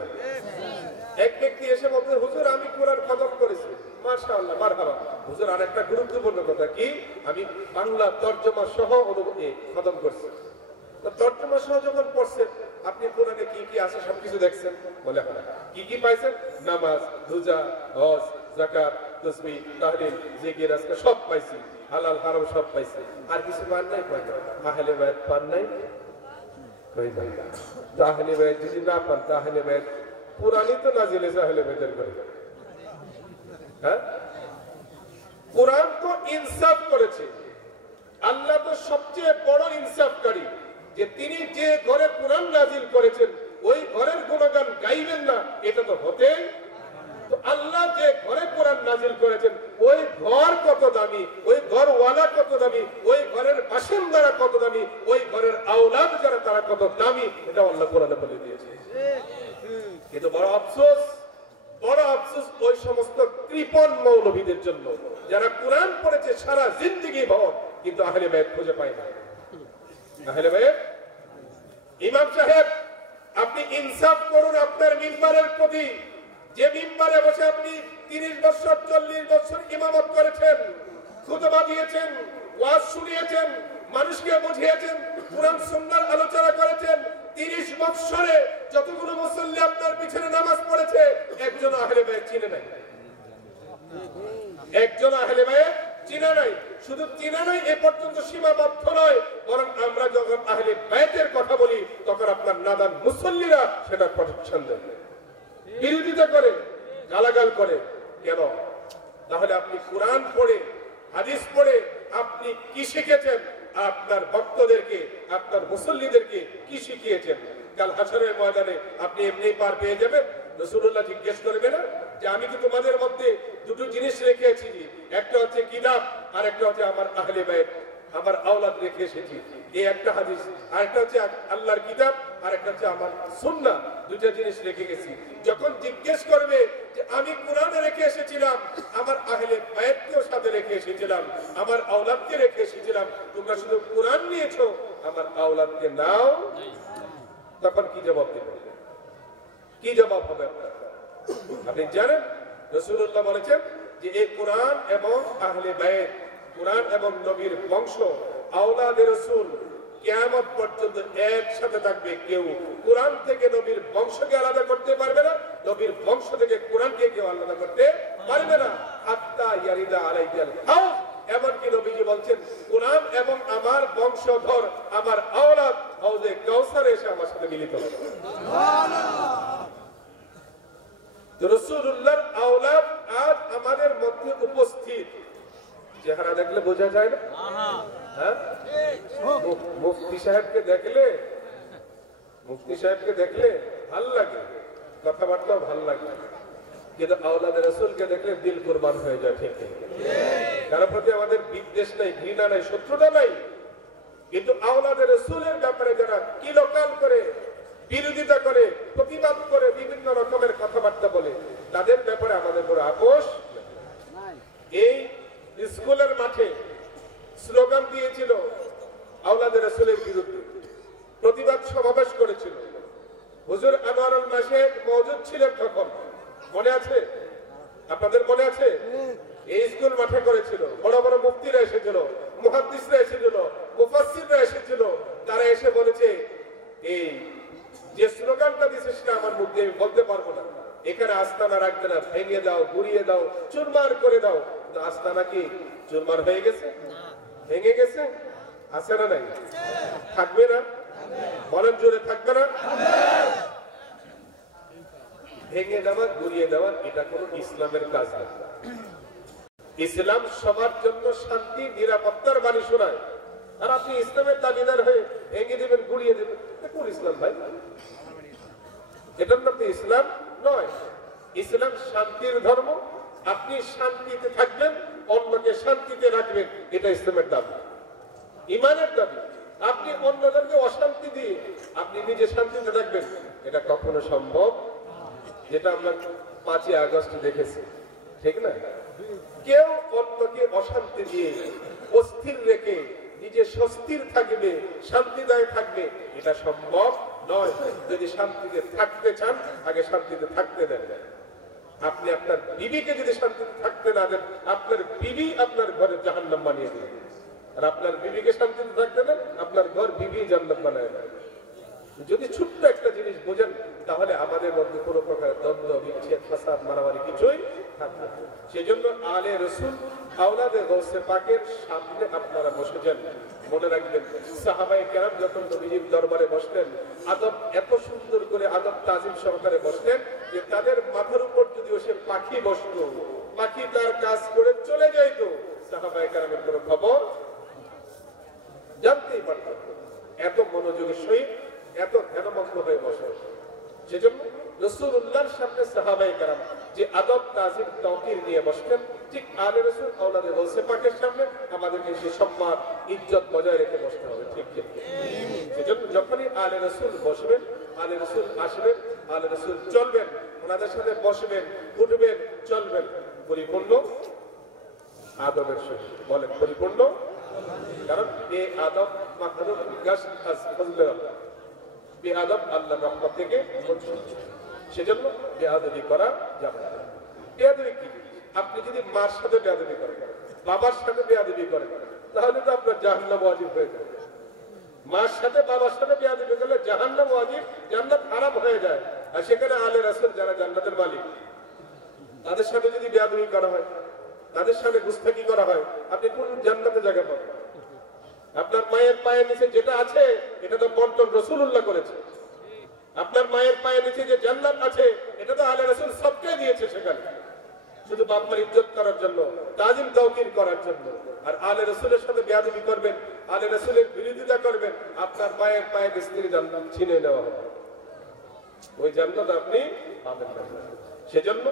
এক ব্যক্তি এসে বলতে, হুজুর আমি কোরআন খতম করেছি, মাশাআল্লাহ মারহাবা। হুজুর আরেকটা গুরুত্বপূর্ণ কথা কি, আমি বাংলা তরজমা সহ অনুভূতি খতম করছি। তো তরজমা সহ যখন পড়ছেন, আপনি কোরআনে কি কি আছে সবকিছু দেখছেন? বলে হ্যাঁ। কি কি পাইছেন? নামাজ, রোজা, হজ, যাকাত, তাসবিহ, তাহলিল, জিকির, আজকার সব পাইছি, হালাল হারাম সব পাইছি। আর কিছু পান নাই? পান না। আহলে বাইত পান নাই? কই না। আহলে বাইত যদি না পান, তাহলে বাইত কোরআনই তো নাজিল হয়েছে আহলে বাইতের করে। হ্যাঁ, কোরআন তো ইনসাফ করেছে। আল্লাহ তো সবচেয়ে বড় ইনসাফকারী, যে তিনি যে ঘরে কোরআন নাজিল করেছেন ওই ঘরের গুণগান গাইবেন না, এটা তো হতে। তো আল্লাহ যে ঘরে কোরআন নাজিল করেছেন ওই ঘর কত দামি, ওই ঘরওয়ালা কত দামি, ওই ঘরের বাসিন্দারা কত দামি, ওই ঘরের আওলাদ যারা তারা কত দামি, এটা আল্লাহ কোরআনে বলে দিয়েছে। কিন্তু বড় আফসোস, বড় আফসোস ওই সমস্ত কৃপণ মৌলভীদের জন্য যারা কোরআন পড়েছে সারা জিন্দেগি ভর, কিন্তু আহলে বাইত খুঁজে পায় না। আহলে বাইত, ইমাম সাহেব আপনি ইনসাফ করুন আপনার মিম্বারের প্রতি। যে মিম্বারে বসে আপনি 30 বছর 40 বছর ইমামত করেছেন, খুতবা দিয়েছেন, ওয়াজ শুনিয়েছেন, মানুষকে বুঝিয়েছেন, কোরআন সুন্নাহর আলোচনা করেছেন, 30 বছরে যতগুলো মুসল্লি আপনার পিছনে নামাজ পড়েছে একজন আহলে বাইত চিনে নাই, একজন আহলে বাইত চিনে নাই। শুধু চিনে নাই এ পর্যন্ত সীমাবদ্ধ নয়, বরং আমরা যখন আহলে বাইতের কথা বলি তখন আপনার নাদান মুসল্লিরা সেটা প্রোটেকশন দেন, বিরোধিতা করে, গালাগাল করে। কেন? তাহলে আপনি কোরআন পড়ে, হাদিস পড়ে আপনি কি শিখেছেন? আপনার ভক্তদেরকে, আপনার মুসল্লিদেরকে কি শিখিয়েছেন? কাল হাসরের ময়দানে আপনি এমনি পার পেয়ে যাবেন। রাসূলুল্লাহ জিজ্ঞেস করবে না যে আমি কি তোমাদের মধ্যে দুটো জিনিস রেখে এসেছি, একটা হচ্ছে কিতাব আর একটা হচ্ছে আমার আহলে বাইত, আমার আওলাদ রেখে এসেছি। এই একটা হাদিস, আর একটা হচ্ছে আল্লাহর কিতাব, আর একটা হচ্ছে আমার সুন্নাহ, দুটো জিনিস রেখে গেছি। যখন জিজ্ঞেস করবে যে আমি কোরআনে রেখে এসেছিলাম, আমার আহলে বাইতকেও সাথে রেখে এসেছিলাম, আমার আওলাদকে রেখে এসেছিলাম, তোমরা শুধু কোরআন নিয়েছো, আমার আওলাদকে নাও, তখন কি জবাব দেবে? কি জবাব হবে আপনার? আপনি জানেন রাসূলুল্লাহ বলেছেন যে এই কোরআন এবং আহলে বাইত, কোরআন এবং নবীর বংশ, আওলাদে রাসূল কিয়ামত পর্যন্ত একসাথে থাকবে। কেউ কোরআন থেকে নবীর বংশকে আলাদা করতে পারবে না, নবীর বংশ থেকে কোরআনকে কেউ আলাদা করতে পারবে না। হাত্তা ইয়ারিদা আলাইহিল হাউজ, এমনকি নবীজি বলছেন কোরআন এবং আমার বংশধর, আমার আওলাদ হাউজে কাউসারে এসে আমার সাথে মিলিত হবে। সুবহানাল্লাহ। রাসূলুল্লাহর আওলাদ আজ আমাদের মধ্যে উপস্থিত। চেহারা দেখলে বোঝা যায় না? হ্যাঁ, মুফতি সাহেবকে দেখলে, মুফতি সাহেবকে দেখলে ভাল লাগে, কথাবার্তাও ভাল লাগে, কিন্তু আওলাদে রাসূলকে দেখলে দিল কুরবান হয়ে যায়। ঠিক কারোর প্রতি আমাদের বিদ্বেষ নাই, ঘৃণা নাই, শত্রুতা নাই, কিন্তু আওলাদে রাসূলের ব্যাপারে যারা কিলোকাল করে, বিরোধিতা করে, প্রতিবাদ করে, বিভিন্ন রকমের কথাবার্তা বলে, তাদের ব্যাপারে আমাদের বড় আপোষ নাই। এই স্কুলের মাঠে স্লোগান দিয়েছিল আওলাদে রাসূলের বিরুদ্ধে, প্রতিবাদ সমাবেশ করেছিল। হুজুর আনোয়ারুল মাশায়েখ মওজুদ ছিলেন তখন, মনে আছে? আপনাদের মনে আছে? এই স্কুল মাঠে করেছিল, বড় বড় মুফতিরা এসেছিল, মুহাদ্দিসরা এসেছিল, মুফাসসিররা এসেছিল। তারা এসে বলেছে এই যে স্লোগানটা দিছে সেটা আমার মুখ দিয়ে আমি বলতে পারবো না। এখানে আস্তানা রাখবে না, ভেঙে দাও, গুড়িয়ে দাও, চুরমার করে দাও। কিন্তু আস্তানা কি চুরমার হয়ে গেছে? ভেঙে গেছে? আছে না নাই? থাকবে না? বলেন জোরে, থাকবে না? ভেঙে দেওয়া, গুড়িয়ে দেওয়া এটা কোনো ইসলামের কাজ না। ইসলাম সবার জন্য শান্তি নিরাপত্তার বাণী শোনায়, আর আপনি ইসলামের দাবিদার হয়ে ভেঙে দেবেন, গুড়িয়ে দেবেন, কোন ইসলাম ভাই? এটার নাম তো ইসলাম নয়। ইসলাম শান্তির ধর্ম। আপনি শান্তিতে থাকবেন, অন্যকে শান্তিতে রাখবেন, এটা ইসলামের দাবি, ইমানের দাবি। আপনি অন্যদেরকে অশান্তি দিয়ে আপনি নিজে শান্তিতে থাকবেন, এটা কখনো সম্ভব? যেটা আমরা 5ই আগস্ট দেখেছি, ঠিক না? কেউ অন্যকে অশান্তি দিয়ে অস্থির রেখে নিজে স্বস্তির থাকবে, শান্তিদায় থাকবে, এটা সম্ভব নয়। যদি শান্তিতে থাকতে চান, আগে শান্তিতে থাকতে দেন। আপনি আপনার বিবিকে যদি শান্তিতে থাকতে না দেন, আপনার বিবি আপনার ঘরে জাহান্নাম বানিয়ে দেবে। আর আপনার বিবিকে শান্তিতে থাকতে দেন, আপনার ঘর বিবি জান্নাত বানায় দেয়। যদি ছোট্ট একটা জিনিস বোঝেন, তাহলে আমাদের মধ্যে কোনো প্রকার দ্বন্দ্ব, বিচ্ছেদ, ফাসাদ, মারামারি কিছুই থাকবে না। সেজন্য আলে রসুল আওলাদে গৌসে পাকের সামনে আপনারা বসেছেন। মনে রাখবেন, সাহাবায়ে কেরাম যখন নবীজির দরবারে বসতেন, আদব এত সুন্দর করে আদব তাজিম সহকারে বসতেন যে তাদের মাথার উপর যদি সে পাখি বসতো, পাখি তার কাজ করে চলে যাইত, সাহাবায়ে কেরামের কোনো খবর জানতেই পারতেন। এত মনোযোগের সহিত, এত ধ্যানমগ্ন হয়ে বসে। সেজন্য রাসূলুল্লাহর সামনে সাহাবায়ে কেরাম যে আদব তাজিম তাওকির নিয়ে বসতেন, ঠিক আলে রাসূল আওলাদে গৌসে পাকের সামনে আমাদেরকে সেই সম্মান ইজ্জত বজায় রেখে বসতে হবে, ঠিক ঠিক। সেজন্য যখনই আলে রাসূল বসবেন, আলে রাসূল আসবেন, আলে রাসূল চলবেন, ওনাদের সাথে বসবেন, উঠবেন, চলবেন পরিপূর্ণ আদবের সহিত। বলেন পরিপূর্ণ। কারণ এই আদব মাহরুম গাছ ফজলে আল্লাহ, বেআদব আল্লাহর রহমত থেকে বঞ্চিত। সেজন্য বেয়াদবি করা যাবে না। বেয়াদবি কি? আপনি যদি মার সাথে বেয়াদবি করেন, বাবার সাথে বেয়াদবি করেন, তাহলে তো আপনার জাহান্নাম ওয়াজিব হয়ে যাবে। মার সাথে বাবার সাথে বেয়াদবি করলে জাহান্নাম ওয়াজিব, জান্নাত হারাম হয়ে যায়। আর সেখানে আলে রাসূল যারা জান্নাতের মালিক, তাদের সাথে যদি বেয়াদবি করা হয়, তাদের সাথে গুস্তাখি করা হয়, আপনি কোন জান্নাতে জায়গা পাবেন? আপনার মায়ের পায়ের নিচে যেটা আছে, এটা তো বন্টন রাসূলুল্লাহ করেছে। আপনার মায়ের পায়ের নিচে যে জান্নাত আছে, এটা তো আলে রাসূল সবকে দিয়েছে সেখানে, শুধু বাপমার ইজ্জত করার জন্য, তাজিম তাওকির করার জন্য। আর আলে রাসূলের সাথে বেয়াদবি করবেন, আলে রাসূলের বিরোধিতা করবেন, আপনার মায়ের পায়ের স্ত্রী জান্নাত ছিনিয়ে নেওয়া হবে, ওই জান্নাত আপনি পাবেন না। সেজন্য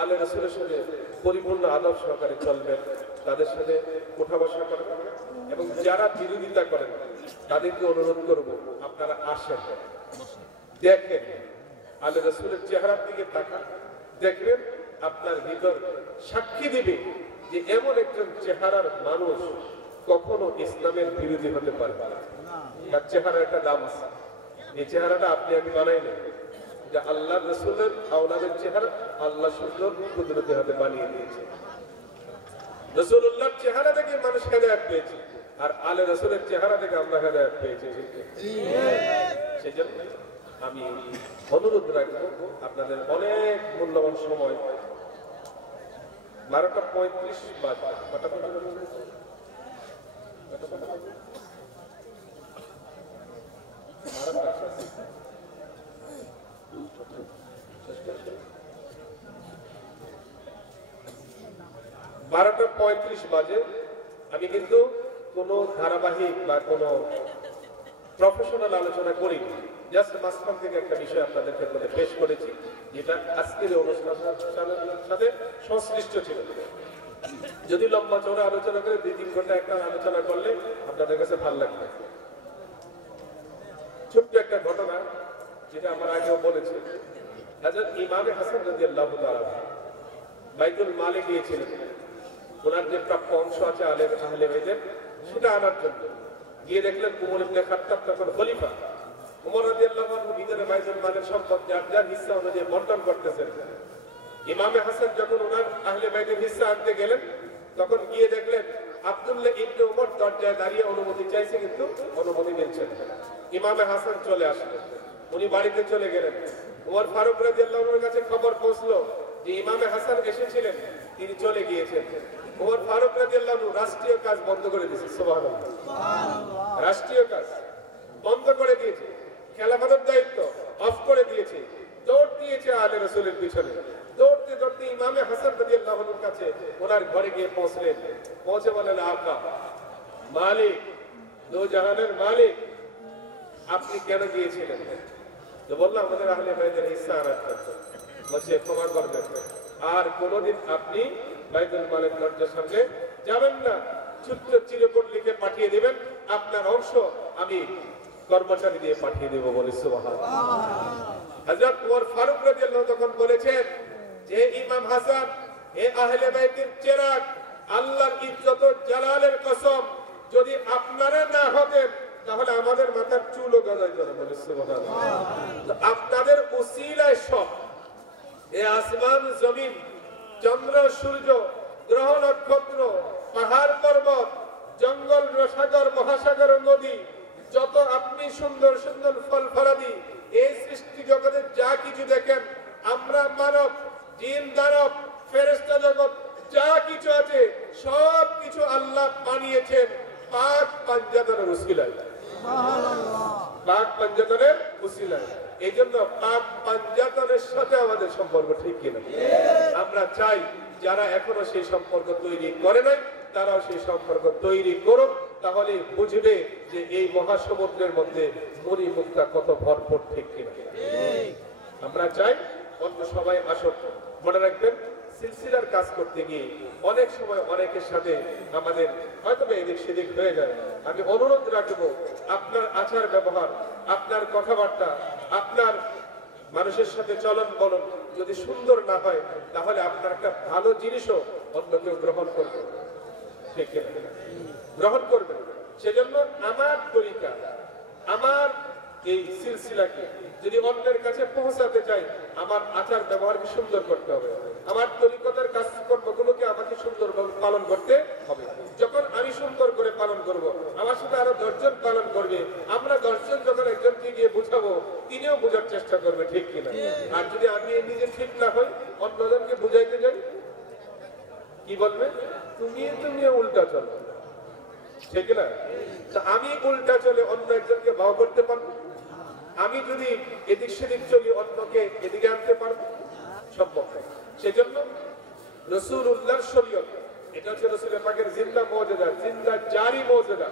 আলে রাসূলের সাথে পরিপূর্ণ আদব সহকারে চলবেন, তাদের সাথে উঠা বসা করবেন। এবং যারা বিরোধিতা করেন তাদেরকে অনুরোধ করব, আপনারা আসেন, দেখেন, আলে রাসূলের চেহারার দিকে তাকান, দেখবেন আপনার ভিতর সাক্ষী দিবে যে এমন একজন চেহারার মানুষ কখনো ইসলামের বিরোধী হতে পারে না। তার চেহারা একটা দাম আছে। এই চেহারাটা আপনি আমি বানাই না, যে আল্লাহ রাসূলের আওলাদের চেহারা আল্লাহ সুন্দর কুদরতি হাতে বানিয়ে দিয়েছে। রাসূলুল্লাহর চেহারা থেকে মানুষ হেদায়েত পেয়েছে, আর আলে রাসূলের চেহারা থেকে আমরা হেদায়েত পেয়েছি। সেজন্য আমি অনুরোধ রাখবো, আপনাদের অনেক মূল্যবান সময়, 12:35 বাজে, আমি কিন্তু কোনো ধারাবাহিক বা কোনো প্রফেশনাল আলোচনা করিনি, জাস্ট মাঝখান থেকে একটা বিষয় আপনাদের ক্ষেত্রে পেশ করেছি, যেটা আজকের অনুষ্ঠানের সাথে সংশ্লিষ্ট ছিল। যদি লম্বা চওড়া আলোচনা করে 2-3 ঘন্টা একটা আলোচনা করলে আপনাদের কাছে ভালো লাগবে। ছোট্ট একটা ঘটনা, যেটা আমার আগেও বলেছি। হযরত ইমামে হাসান রাদিয়াল্লাহু তাআলা বাইতুল মালে গিয়েছিলেন, ওনার যে প্রাপ্য অংশ আছে আহলে বাইতের, সেটা আনার জন্য। গিয়ে দেখলেন উমর ইবনে খাত্তাব তখন খলিফা। উমর রাদিয়াল্লাহু আনহু ভিতরে বাইতুল মালের সম্পদ যার যার হিস্সা অনুযায়ী বন্টন করতেছেন। ইমামে হাসান যখন ওনার আহলে বাইতের হিস্সা আনতে গেলেন, তখন গিয়ে দেখলেন আব্দুল্লাহ ইবনে উমর দরজায় দাঁড়িয়ে অনুমতি চাইছে, কিন্তু অনুমতি মিলছে না। ইমামে হাসান চলে আসলেন, উনি বাড়িতে চলে গেলেন। ওমর ফারুক রাদিয়াল্লাহু আনহুর কাছে খবর পৌঁছলো যে ইমামে হাসান এসেছিলেন, তিনি চলে গিয়েছেন। ওমর ফারুক রাদিয়াল্লাহু আনহু রাষ্ট্রীয় কাজ বন্ধ করে দিয়েছে। সুবহানাল্লাহ, রাষ্ট্রীয় কাজ বন্ধ করে দিয়েছে, খেলাফতের দায়িত্ব অফ করে দিয়েছে, দৌড় দিয়েছে আলে রাসূলের পিছনে। দৌড়তে দৌড়তে ইমামে হাসান রাদিয়াল্লাহু আনহুর কাছে ওনার ঘরে গিয়ে পৌঁছলেন। পৌঁছে বলেন, আকা মালিক, দো জাহানের মালিক, আপনি কেন গিয়েছিলেন? তো বললাম, আমাদের আহলে বাইতের হিস্সা আনার জন্য। বলছে, ক্ষমা করবেন, আর কোনোদিন আপনি বাইতুল মালের দরজার সামনে যাবেন না। ছোট্ট চিরকুট লিখে পাঠিয়ে দিবেন, আপনার অংশ আমি কর্মচারী দিয়ে পাঠিয়ে দেব। বলে সুবহানাল্লাহ। হযরত ওমর ফারুক রাদিয়াল্লাহু তখন বলেছেন যে ইমাম হাসান, এ আহলে বাইতের চেরাগ, আল্লাহর ইজ্জত ও জালালের কসম, যদি আপনারা না হতেন তাহলে আমাদের মাথার চুলও গজাইতো না। বলে সুবহানাল্লাহ। আপনাদের উসিলায় সব, এ আসমান জমিন, চন্দ্র সূর্য, গ্রহ নক্ষত্র, পাহাড় পর্বত, জঙ্গল, সাগর, মহাসাগর, নদী, যত আপনি সুন্দর সুন্দর ফল ফলাদি, এই সৃষ্টি জগতে যা কিছু দেখেন, আমরা মানব, জিন, দানব, ফেরেশতা জগৎ যা কিছু আছে সব কিছু আল্লাহ বানিয়েছেন পাক পাঞ্জাতনের উসিলায়। পাক পাঞ্জাতনের উসিলায়। এই জন্য পাক পাঞ্জাতনের সাথে আমাদের সম্পর্ক ঠিক কিনা? আমরা চাই যারা এখনো সেই সম্পর্ক তৈরি করে নাই তারাও সেই সম্পর্ক তৈরি করুক, তাহলে বুঝবে যে এই মহাসমুদ্রের মধ্যে মণি মুক্তা কত ভরপুর, ঠিক কিনা? আমরা চাই অন্য সবাই আসুক। মনে রাখবেন, সিলসিলার কাজ করতে গিয়ে অনেক সময় অনেকের সাথে আমাদের হয়তো এদিক সেদিক হয়ে যায়। আমি অনুরোধ রাখবো, আপনার আচার ব্যবহার, আপনার কথাবার্তা, আপনার মানুষের সাথে চলন বলন যদি সুন্দর না হয়, তাহলে আপনার একটা ভালো জিনিসও অন্য কেউ গ্রহণ করবে, ঠিক কিনা? গ্রহণ করবে। সেজন্য আমার তরিকা, আমার এই সিলসিলাকে যদি অন্যের কাছে পৌঁছাতে চাই, আমার আচার ব্যবহারকে সুন্দর করতে হবে। আমার তরিকতার কাজকর্মগুলোকে আমাকে সুন্দরভাবে পালন করতে হবে। যখন আমি সুন্দর করে পালন করব, আমার সাথে আরো 10 জন পালন করবে। আমরা 10 জন যখন একজনকে গিয়ে বুঝাবো, তিনিও বোঝার চেষ্টা করবে, ঠিক কিনা? আর যদি আমি নিজে ঠিক না হই, অন্যজনকে বুঝাইতে যাই, কি বলবে? তুমিও উল্টা চলো, ঠিক না? আমি উল্টা চলে অন্য একজনকে ভাও করতে পারবো? আমি যদি এদিক সেদিক চলি, অন্যকে এদিকে আনতে পারবো? সম্ভব নয়। সেজন্য রাসূলুল্লাহর শরীয়ত, এটা হচ্ছে রাসূল পাকের জিন্দা মুজিজা, জিন্দা জারি মুজিজা।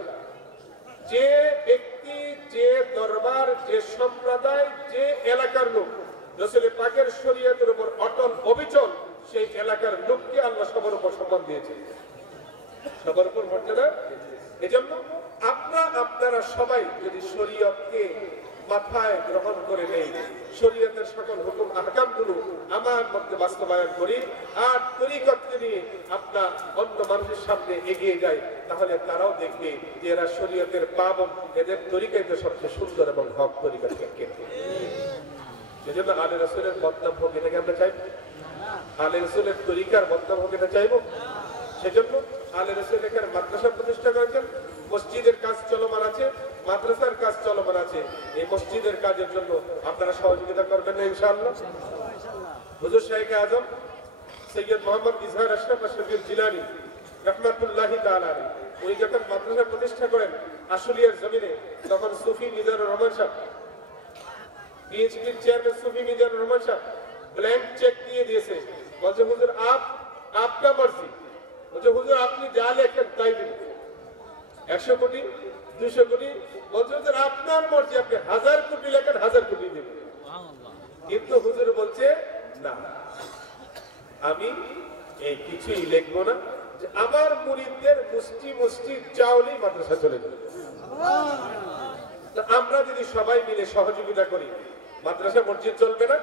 যে ব্যক্তি, যে দরবার, যে সম্প্রদায়, যে এলাকার লোক রাসূল পাকের শরীয়তের উপর অটল অবিচল, সেই এলাকার লোককে আল্লাহ সবার উপর সম্মান দিয়েছে, সবার উপর মর্যাদা। এজন্য আপনারা সবাই যদি শরীয়তকে মাথায় গ্রহণ করে নেই, শরীয়তের সকল হুকুম আহকামগুলো আমার মধ্যে বাস্তবায়ন করি, আর তরিকতকে নিয়ে আপনার অন্য মানুষের সামনে এগিয়ে যায়, তাহলে তারাও দেখবে যে এরা শরীয়তের পাবন, এদের তরিকাই তো সবচেয়ে সুন্দর এবং হক তরিকা। সেজন্য আলে রাসূলের বদনাম হোক, এটাকে আমরা চাইব? আলে রাসূলের তরিকার বদনাম হোক, এটা চাইব? সেজন্য আলে রাসূল এখানে মাদ্রাসা প্রতিষ্ঠা করেছেন, মসজিদের কাজ চলমান আছে, মাদ্রাসার কাজ চলমান আছে। এই মসজিদের কাজের জন্য আপনারা সহযোগিতা করবেন না ইনশাআল্লাহ? হুজুর শাইখে আজম সৈয়দ মোহাম্মদ ইজহার আশরাফ আশরাফি জিলানী রাহমাতুল্লাহি তাআলা আলাইহি, উনি যখন মাদ্রাসা প্রতিষ্ঠা করেন আশুলিয়ার জমিনে, তখন সুফি মিজানুর রহমান সাহেব, পিএইচডির চেয়ারম্যান সুফি মিজানুর রহমান সাহেব ব্ল্যাঙ্ক চেক দিয়ে দিয়েছে। বলছে, হুজুর আপকা মর্জি। বলছে, হুজুর আপনি যা লেখেন তাই দিন, 100 কোটি 200 কোটি। বলছে, হুজুর আপনার মর্জি, আপনি 1000 কোটি লেখেন, 1000 কোটি দেবেন। কিন্তু হুজুর বলছে, না, আমি এই কিছুই লিখবো না, যে আমার মুরিদদের মুষ্টি মুষ্টি চাউলেই মাদ্রাসা চলে যাবে। আমরা যদি সবাই মিলে সহযোগিতা করি, মাদ্রাসা মসজিদ চলবে না?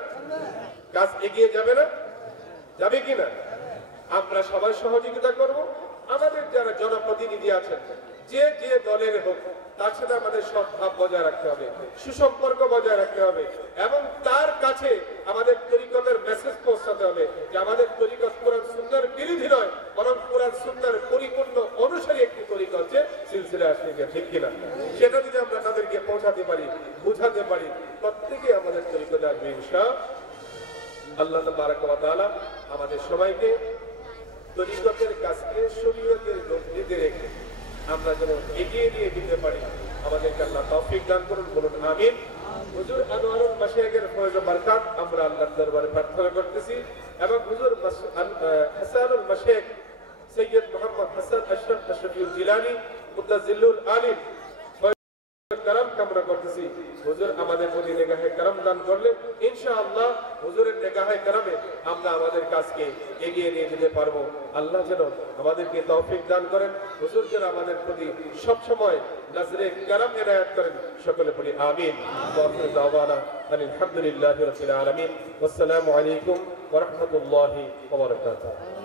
কাজ এগিয়ে যাবে না? যাবে কিনা? আমরা সবাই সহযোগিতা করব। আমাদের যারা জনপ্রতিনিধি আছেন, যে যে দলের হোক, তার সাথে আমাদের সদ্ভাব বজায় রাখতে হবে, সুসম্পর্ক বজায় রাখতে হবে, এবং তার কাছে আমাদের তরিকতের মেসেজ পৌঁছাতে হবে যে আমাদের তরিকত কোরআন সুন্নাহর বিরোধী নয়, বরং কোরআন সুন্নাহর পরিপূর্ণ অনুসারী একটি তরিকত হচ্ছে সিলসিলা আশরিয়া, ঠিক কিনা? সেটা যদি আমরা তাদেরকে পৌঁছাতে পারি, বুঝাতে পারি, প্রত্যেকে আমাদের তৈরি করে আসবে ইনশাআল্লাহ। তাবারাক ওয়া তাআলা আমাদের সবাইকে তরিকতের কাজকে শরীয়তের গণ্ডিতে রেখে আমরা যেন এগিয়ে নিয়ে দিতে পারি, আমাদেরকে আল্লাহ তৌফিক দান করুন, বলুন আমিন। হুজুর আনোয়ারুল মাশায়েখের ফয়জ ও বরকত আমরা আল্লাহর দরবারে প্রার্থনা করতেছি, এবং হুজুর হাসানুল মাশায়েখ সৈয়দ মুহাম্মদ হাসান আশরাফ আশরাফিউল জিলানী মুতাজিল্লুল আলিম করম কামনা করতেছি, হুজুর আমাদের প্রতি নেগাহে করম দান করলে ইনশাআল্লাহ হুজুরের নেগাহে করমে আমরা আমাদের কাজকে এগিয়ে নিয়ে যেতে পারবো। আল্লাহ যেন আমাদেরকে তৌফিক দান করেন, হুজুর যেন আমাদের প্রতি সব সময় নজরে করম ইনায়াত করেন, সকলে পড়ি আমিন। ওয়া আখিরু দাওয়ানা আলহামদুলিল্লাহি রাব্বিল আলামিন। আসসালামু আলাইকুম ওয়া রাহমাতুল্লাহি ওয়া বারাকাতুহু।